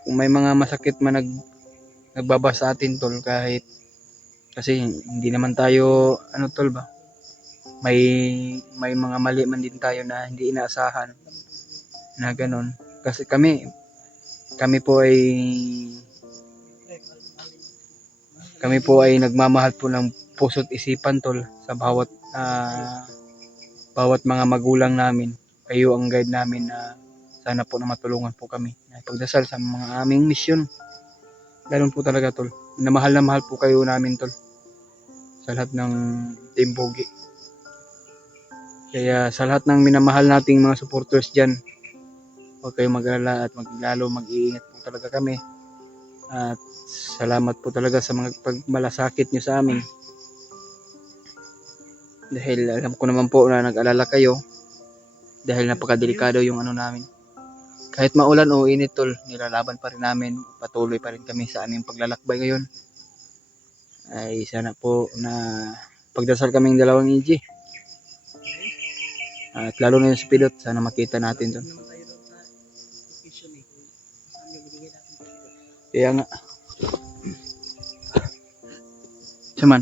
Kung may mga masakit man nagbaba sa atin tol, kahit kasi hindi naman tayo tol ba, may mga mali man din tayo na hindi inaasahan na ganun. Kasi kami po ay nagmamahal po ng puso't isipan tol sa bawat mga magulang namin. Kayo ang guide namin na sana po na matulungan po kami na pagdasal sa mga aming mission. Ganun po talaga tol. Na mahal po kayo namin tol. Sa lahat ng Team Pogi. Kaya sa lahat ng minamahal nating mga supporters dyan, huwag kayong mag-alala at lalo mag-iingat po talaga kami. At salamat po talaga sa mga pagmalasakit nyo sa amin. Dahil alam ko naman po na nag-alala kayo. Dahil napakadelikado yung namin. Kahit maulan o init tol, nilalaban pa rin namin. Patuloy pa rin kami sa aming paglalakbay ngayon. Ay sana po na pagdasal kaming dalawang EG. At lalo na yung spidot, sana makita natin tol. Kaya nga. Saman.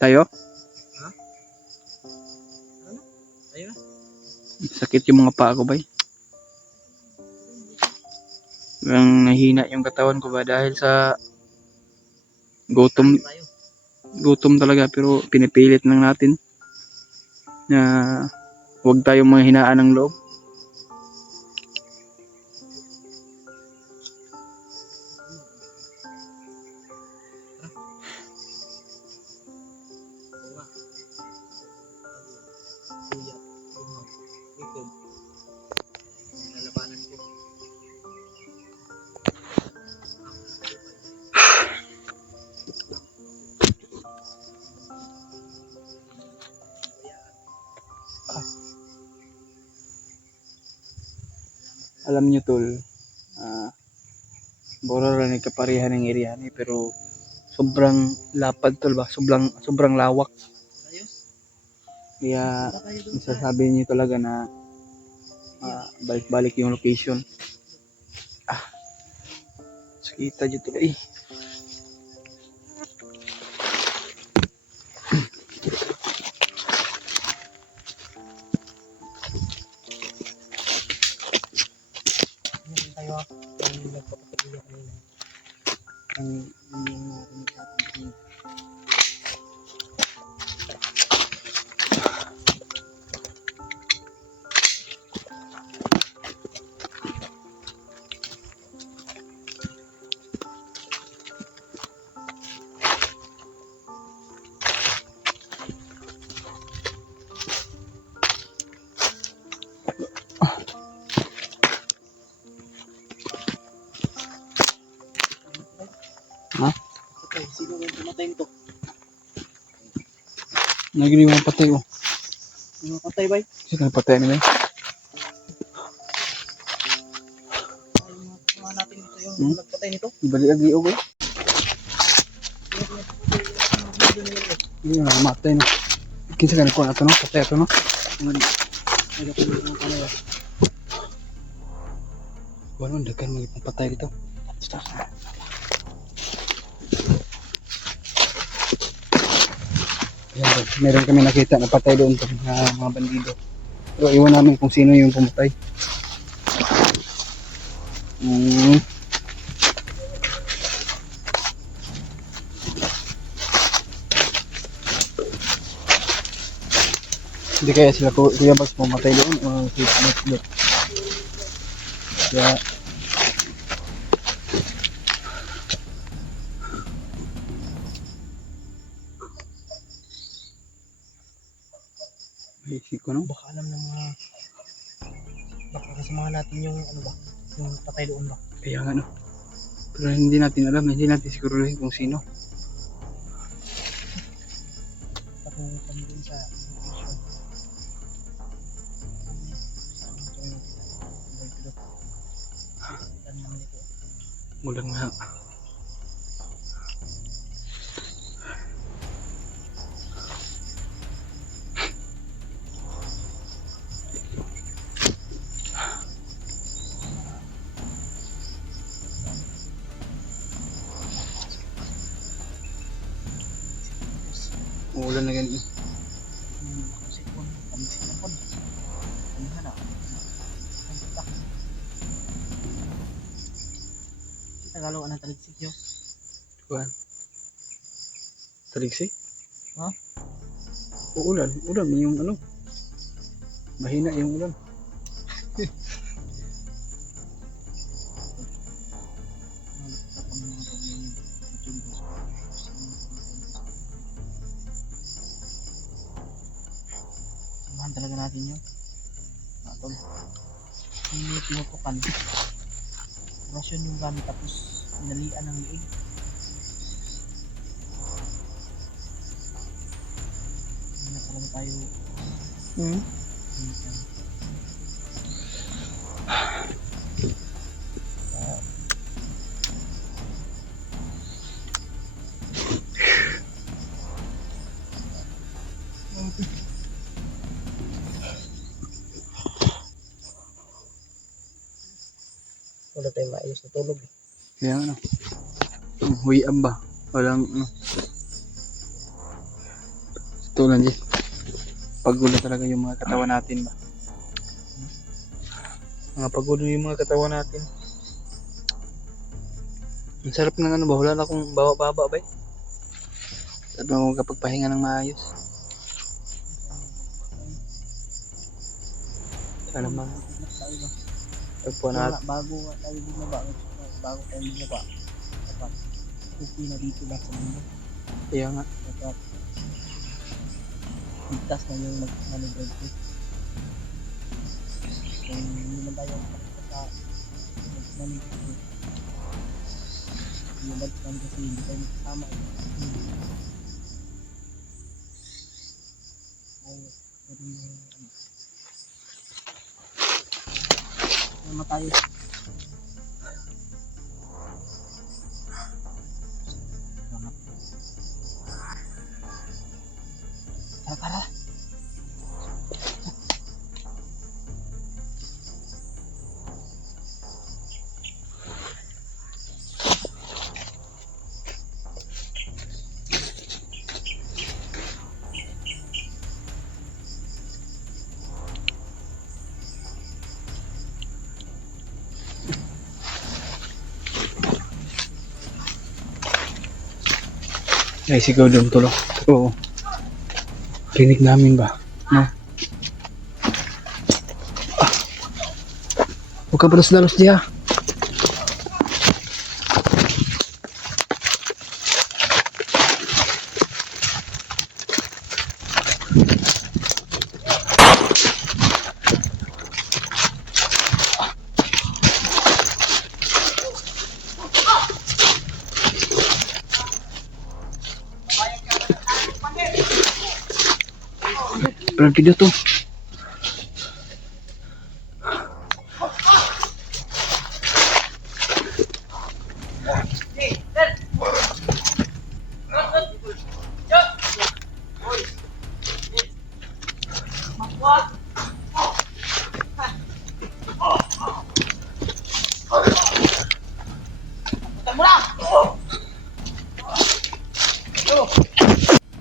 Tayo? Ha? Tayo? Sakit yung mga paa ko ba? Ang nahina yung katawan ko ba dahil sa gutom talaga, pero pinipilit lang natin na huwag tayong manghinaan ng loob. Lalabanan ko. Alam nyo tol, Bora lang kaparehan ng area ni, pero sobrang lapad tol ba, sobrang lawak. Kaya masasabi niyo talaga na balik-balik yung location. Sakita dito eh. Tayo ang nagpapatuloy kanina. Ang narinig sa atin. Ha? Okay, sino ang pumatay nito? Naging mga patay ko. Sino ang patay ba? Sino ang patay nila? Mga natin dito yung nagpatay nito. Ibalik agi o ba? Hindi na matay na. Kinsa kan ko ato no? Patay ato no? Wala dagan mo ipang patay dito. Ayan, meron kami nakita na patay doon na mga bandido. Pero iwan namin kung sino yung pumatay. Hindi kaya sila Kuya Bas pumatay doon o si Smith. Kaya isip ko no? Baka alam ng mga baka kasamahan natin yung yung patay doon ba? Kaya nga no. Pero hindi natin alam, hindi natin siguro kung sino. nandun sa location. Hospital naman ito. Mulan nga. Umulan na ganyan. Sipon, kami sinapon. Ano na? Ang tak. Tagalog ang taligsik yun. Kuhan. Taliksi? Ha? Uulan. Ulan yung ano. Mahina yung ulan. Samahan talaga natin yun. Matol. Yung tinutukan. Rasyon yung gamit tapos pinalian ng liig. Hindi na talaga tayo. Hmm. Wala tayong maayos na tulog. Kaya ano. Huwian ba? Walang ano. Tulan din. Pagulo talaga yung mga katawan natin ba? Mga pagulo yung mga katawan natin. Ang sarap ng ano ba? Wala na akong baba ba eh? Sarap na akong kapagpahinga ng maayos. Sana man. Tagpuan natin. Bago tayo bumaba. Bago tayo bumaba. Dapat okay na dito lahat sa mundo. Kaya nga. Dapat ligtas na yung mag-manibred ko. Kung hindi man tayo sa mag-manibred ko. Yung bagsan kasi hindi tayo makasama. Ay, meron yung ano tayo. Tara. Ay, sigaw doon tulo. Oo. Rinig namin ba? No? Ah. Huwag ka balos-dalos diya. Parang video to.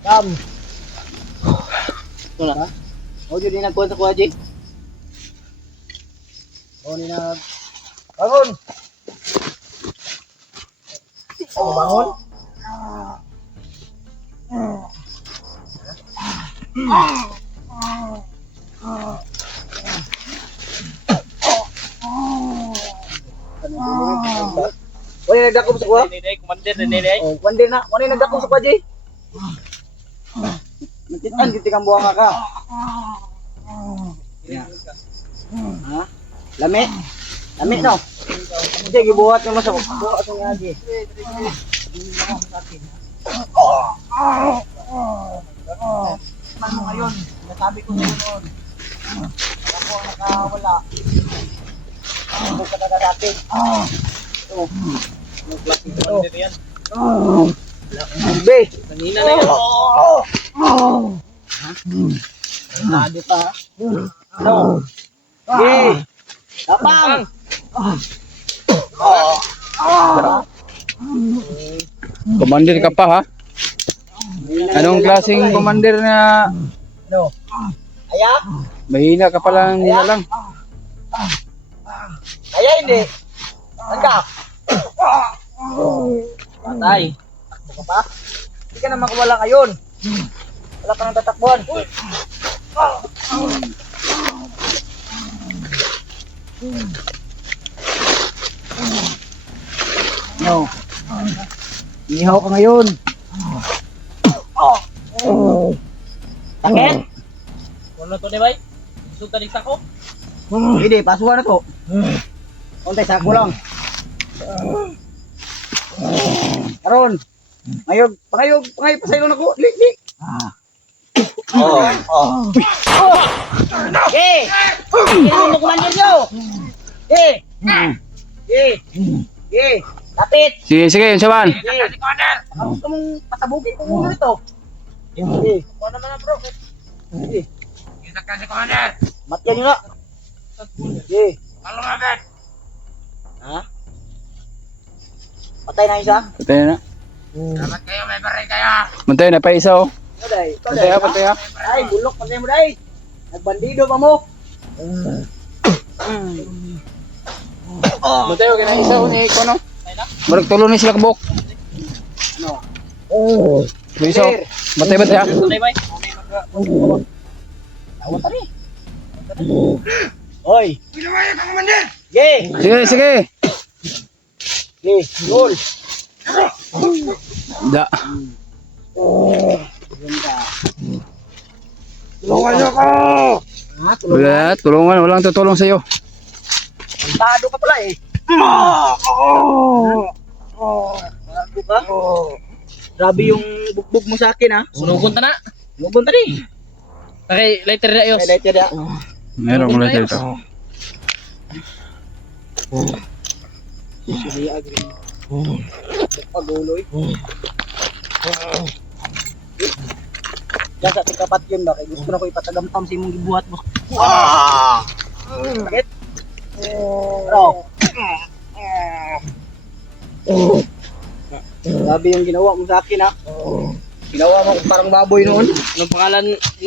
Kam. Ito na. O yun yung nagkuhan sa kuha, Jay. O ni nag... Bangon! O bangon? Wala yung nagdakop sa kuha? Kumandir. O, wandir na. Wala yung nagdakop sa kuha, Jay. Nakitaan, hindi kang buwang ka. Ha? Lami? Lami, no? Hindi, gibuhat naman sa buhat ng yaji. tikman mo ngayon. Sinasabi ko sa'yo noon. Ako ang nakawala. Ano ka na natin? Ito. Anong klaseng commander yan? Be! Kanina na yan. Ha? Nado pa ha? Ano? Be! Tapang! Commander ka pa ha? Anong klaseng commander na Ano? Ayak? mahina ka pala nila lang? Kaya hindi. Saan ka? Patay. Takbo ka pa? Hindi ka na makawala ngayon. Wala ka nang tatakbuhan. No. Ihaw ka ngayon. Sakit? Ano to, Debay? Gusto tanig sako? Hindi, pasukan na to. Kontay, sako lang. Karon. Pangayog pasaylo na ko. Li. Eh! Kailangan mo kumandir nyo! Eh! Lapit! Sige, sige, Saban. Baka gusto mong pasabugin kung ulo nito. Eh! Ano naman na, bro? Kita ka si Commander! Matyan nyo na! Eh! Ano nga, Ben? Ha? Patay na isa? Patay na. Dapat kayo, may baril kayo! Matay na pa isa oh. Patay, Patay ha, patay ha. Ay, bulok patay mo day! Nagbandido pa mo! Matay okay na isa oh ni Iko no. Marag tulo ni sila kabok. Ano? So isa oh. Matay ha. Ito, Debay? Tawag ka rin! Hoy! Pinamaya ka, Commander! Ge! Sige, sige. Ge! Gol! Da. Yun ka. Tulungan niyo ako! Ha? Tulog na? Wala, tulungan, walang tutulong sa iyo. Tado ka pala eh. Tado ka? Grabe yung bugbog mo sa akin ha. Sunugon ta na! Lubon tadi. Okay, lighter na ayos. May lighter ya. Meron ko lang dito. Sili agri. Paguloy. Diyan sa tikapat yun ba? Kaya gusto na ko ipatagamtam sa imong gibuhat mo. Bakit? Bro. Grabe yung ginawa mo sa akin ha. Ginawa mo parang baboy noon. Anong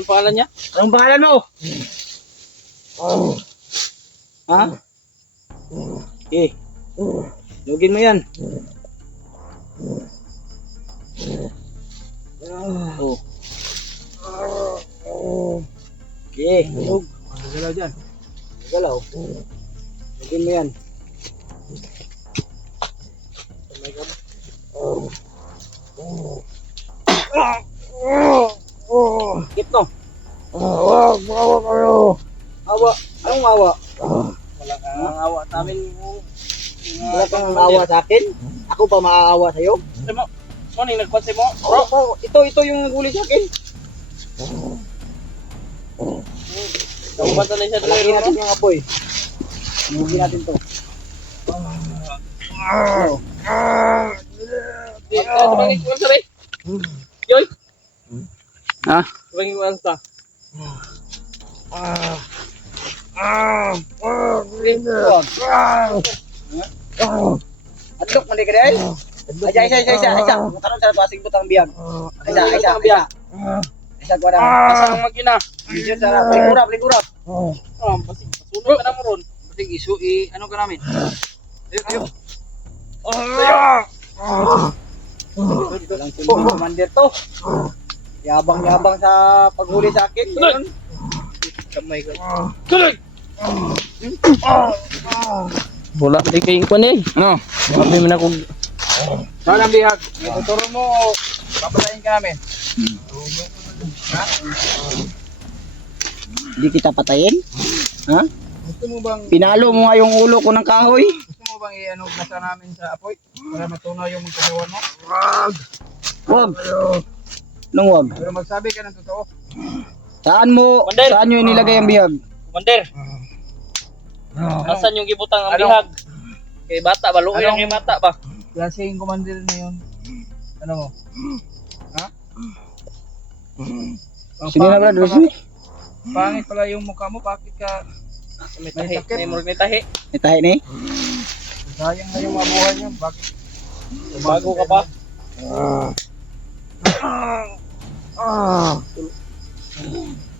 pangalan niya? Anong pangalan mo? Ha? Eh. Lugin mo yan. Oh. Okay, lug. Galaw dyan. Galaw. Lugin mo yan. Sakit no? Awa kayo. Awa. Anong awa? Wala kang awa sa amin. Wala kang awa sa akin? Ako pa maaawa sa'yo? Ano yung nagpansin mo? Bro, ito yung naguli sa akin. Nakumpanta na siya Lagyan doon. natin yung apoy. Lugin natin to. Tumangin ko sa bay. Yoy! Ha? Tumangin ko sa. Adlok man di ka dahil? Isa. Mutaron sa tuwasig butang biyag. Isa. Isa ko na. Pasang magina. Video sa peligurap. Pasunod ka na mo ron. Batig ano ka namin? Ayo. Walang silbi commander to. Yabang sa paghuli sa akin. Ganun. Kamay ko. Tuloy! Wala di kayo ko ni. Ano? Sabi mo na kung Saan ang bihag? Ituturo mo, papatayin ka namin. Hindi kita patayin? Ha? Gusto mo bang Pinalo mo nga yung ulo ko ng kahoy? gusto mo bang i-ano gasa namin sa apoy para matunaw yung magkagawan mo? Wag. Nung wag. Pero magsabi ka ng totoo. Commander. Saan nyo inilagay ang bihag? Commander. Nasaan yung gibutang ang bihag? Kay bata ba? Luoy lang kay bata ba? Klase yung commander na yun. Ano mo? Ha? Sige na Brad, sige. Pangit pala yung mukha mo. Bakit ka... May tahi. May murag may tahi. Itahi ni. Sayang na yung mabuhay niya. Bakit? Bago ka pa.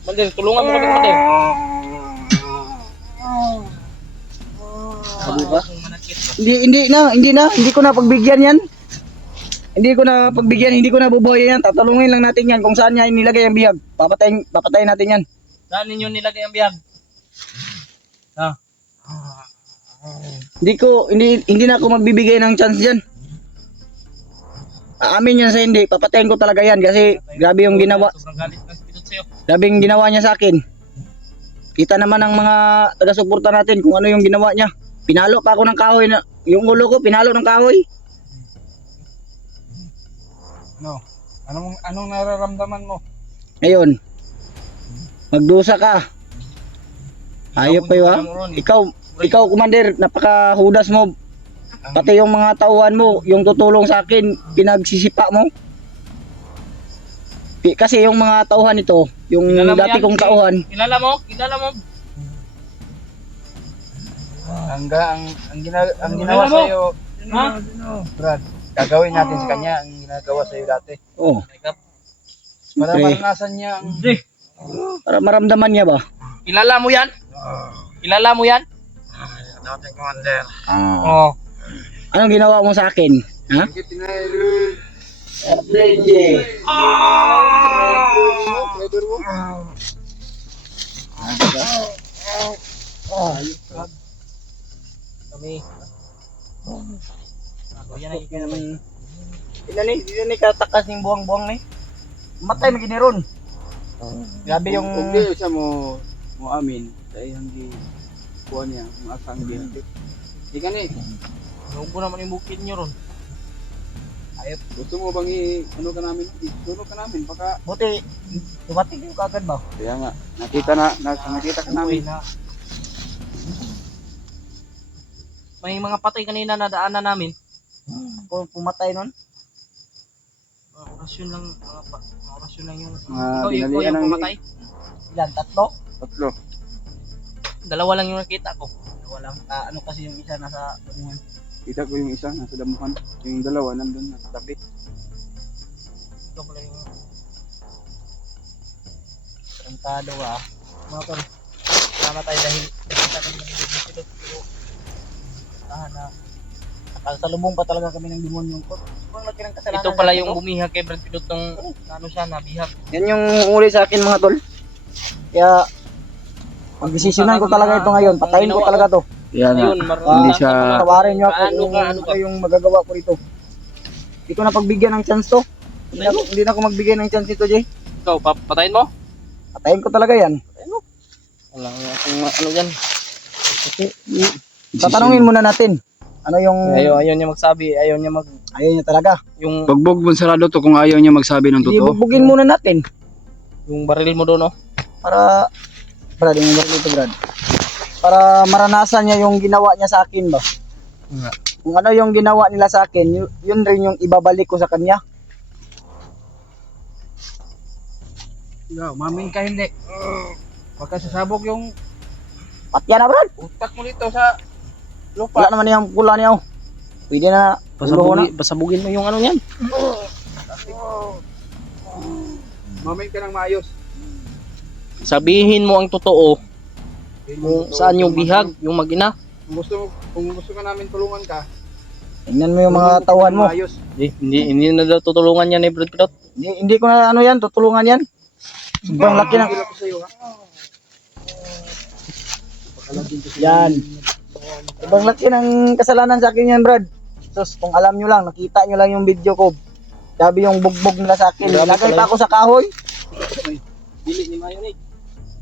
Commander, tulungan mo kami, Commander. Sabi ba? Hindi ko na pagbigyan yan. Hindi ko na bubuhayin yan. Tatulungin lang natin yan kung saan niya inilagay ang bihag. Papatayin natin yan. Saan ninyo nilagay ang bihag? Ha? Hindi na ako magbibigay ng chance diyan. Aamin yan sa hindi, papatayin ko talaga yan kasi grabe yung ginawa. Sobrang galit ng spidot sa'yo. Grabe yung ginawa niya sa akin. Kita naman ng mga taga-suporta natin kung ano yung ginawa niya. Pinalo pa ako ng kahoy na yung ulo ko pinalo ng kahoy. Ano? Anong nararamdaman mo? Ngayon, magdusa ka. Ayop kayo ha. Ikaw commander, napakahudas mo. Pati yung mga tauhan mo, yung tutulong sa akin, pinagsisipa mo. Kasi yung mga tauhan nito, yung Kilala mo dati yan, kong si- tauhan, Kilala mo? Ang ginawa Kilala mo? sa'yo, Ha? Brad, gagawin natin sa kanya ang ginagawa sa'yo dati. oh, Para Siyempre. maranasan niya ang... Hindi. para maramdaman niya ba? Kilala mo yan? Kilala mo yan? Dating commander. Oo. Anong ginawa mo sa akin? Ha? Flavor mo? Kami. Yan ang ikinamay. Hindi ni katakas ng buwang-buwang ni. Matay mo giniron. Grabe yung Kung di siya mo amin, dahil hindi kuha niya, kung asang di. Di ka ni, Nubo naman yung bukid nyo ron. gusto mo bang ano ka namin? Tulog ka namin, baka... buti dumating yung kagad ba? Kaya nga, nakita ka namin. May mga patay kanina na daanan namin. Kung pumatay nun. Mga orasyon lang, mga orasyon lang yung... Mga ikaw dinalian yung ng pumatay. Ilan? Tatlo? Tatlo. Dalawa lang yung nakita ko. Walang ano kasi yung isa nasa bungan. Kita ko yung isa, nasa damuhan. Yung dalawa, nandun, nasa tabi. Ito pala yung... Tarantado ah. Mga tol. Salamat tayo dahil nakita kami ng video. Na nakasalubong pa talaga kami ng demonyong ko. Sobrang laki ng kasalanan. Ito pala natin yung to. bumihag kay Brad Pidot nung ano siya, nabihag. Yan yung uli sa akin mga tol. Kaya magdesisyonan ko talaga ito ngayon. Patayin ko talaga to. Kaya nga, Ayun, hindi siya... Tawarin niyo ako Ano kung ka, ano ano ka? yung magagawa ko rito. Hindi ko na pagbigyan ng chance to. Hindi na ako magbigay ng chance nito, Jay. Ikaw, patayin mo? Patayin ko talaga yan. Wala nga akong ano yan. Tatanungin muna natin. Ano yung Ayaw niya magsabi, ayaw niya ayaw niya talaga. yung Bagbog Bonsarado to kung ayaw niya magsabi ng totoo. Ibubugin muna natin baril mo doon, oh. para Brad, yung numero dito, Brad. Para maranasan niya yung ginawa niya sa akin ba. Nga. Kung ano yung ginawa nila sa akin, yun rin yung ibabalik ko sa kanya. Ikaw, mamin ka hindi. Baka sasabog yung Patya na, Brad. utak mo dito sa lupa. Wala naman yung pula niya. Oh. Pwede na. Ulo na. Pasabugin mo yung ano niyan. Mamin ka ng maayos. Sabihin mo ang totoo kung saan yung bihag, yung mag-ina. Kung gusto ka namin tulungan ka, Tingnan mo yung mga tauhan mo. maayos. Hindi na daw tutulungan yan ni Brad Pidot. Hindi ko na ano yan, tutulungan yan. Sobrang laki ng... Ko sa iyo, ha? Yan. Sobrang laki ng kasalanan sa akin yan, Brad. Sus, kung alam nyo lang, nakita nyo lang yung video ko. Sabi yung bugbog nila sa akin. Grabe Nilagay pala pa ako sa kahoy. Dili ni Mayo ni.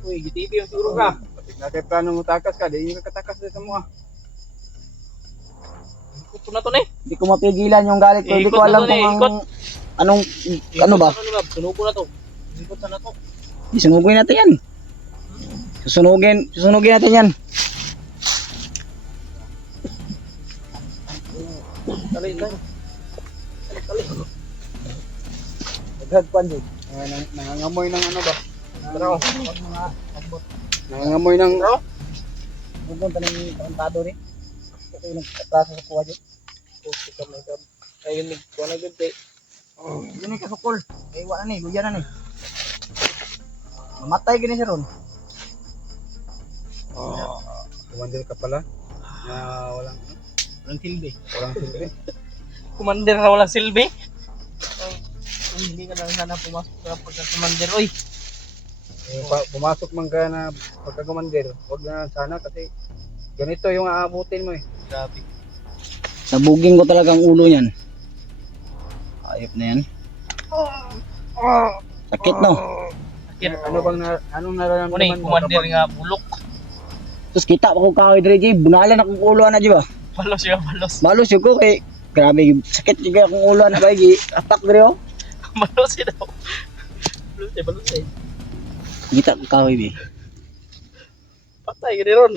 Uy, gitibi yung siguro ka. Nakay plano mo takas ka, di ka katakas sa mo, ha? Ito na to ni. Hindi ko mapigilan yung galit ko. Hindi ko Ikot na alam to, kung ikot. ano ba. Sunubo na to. Ikot na to. Isunugin natin yan. Susunugin natin yan. Tali lang. Naghagpan din. Nangangamoy ng ano ba? Pero, huwag mga agbot. Nangangamoy ng... Huwag mo tanong pangantado rin. Ito yung nagkatraso sa kuha dyan. Puti ka may gab. Ayun, nagkuha na gud kay. Yun yung kasukol. Kaya wala na eh, luya na eh. Mamatay gini siya ron. Kumandir ka pala. Na walang... Walang silbi. Walang silbi. Kumander na walang silbi. Ay, hindi ka lang sana pumasok sa pagka-kumander. Uy, Pumasok man ka na pagkagumandir, huwag na sana kasi ganito yung aabutin mo eh. grabe. Sabugin ko talagang ulo niyan. Ayop na yan. Sakit no? Anong Muna nararamdaman mo kumander nga bulok. Tapos kita pa ko kahoy dire Jay. Bunalan akong ulo na di ba? Balos siya, balos. Balos yun ko kay grabe sakit juga akong ulo na ba Jay. Apak dire oh. Balos siya daw. Balos siya. Kita ko kahoy bi. Patay gini ron.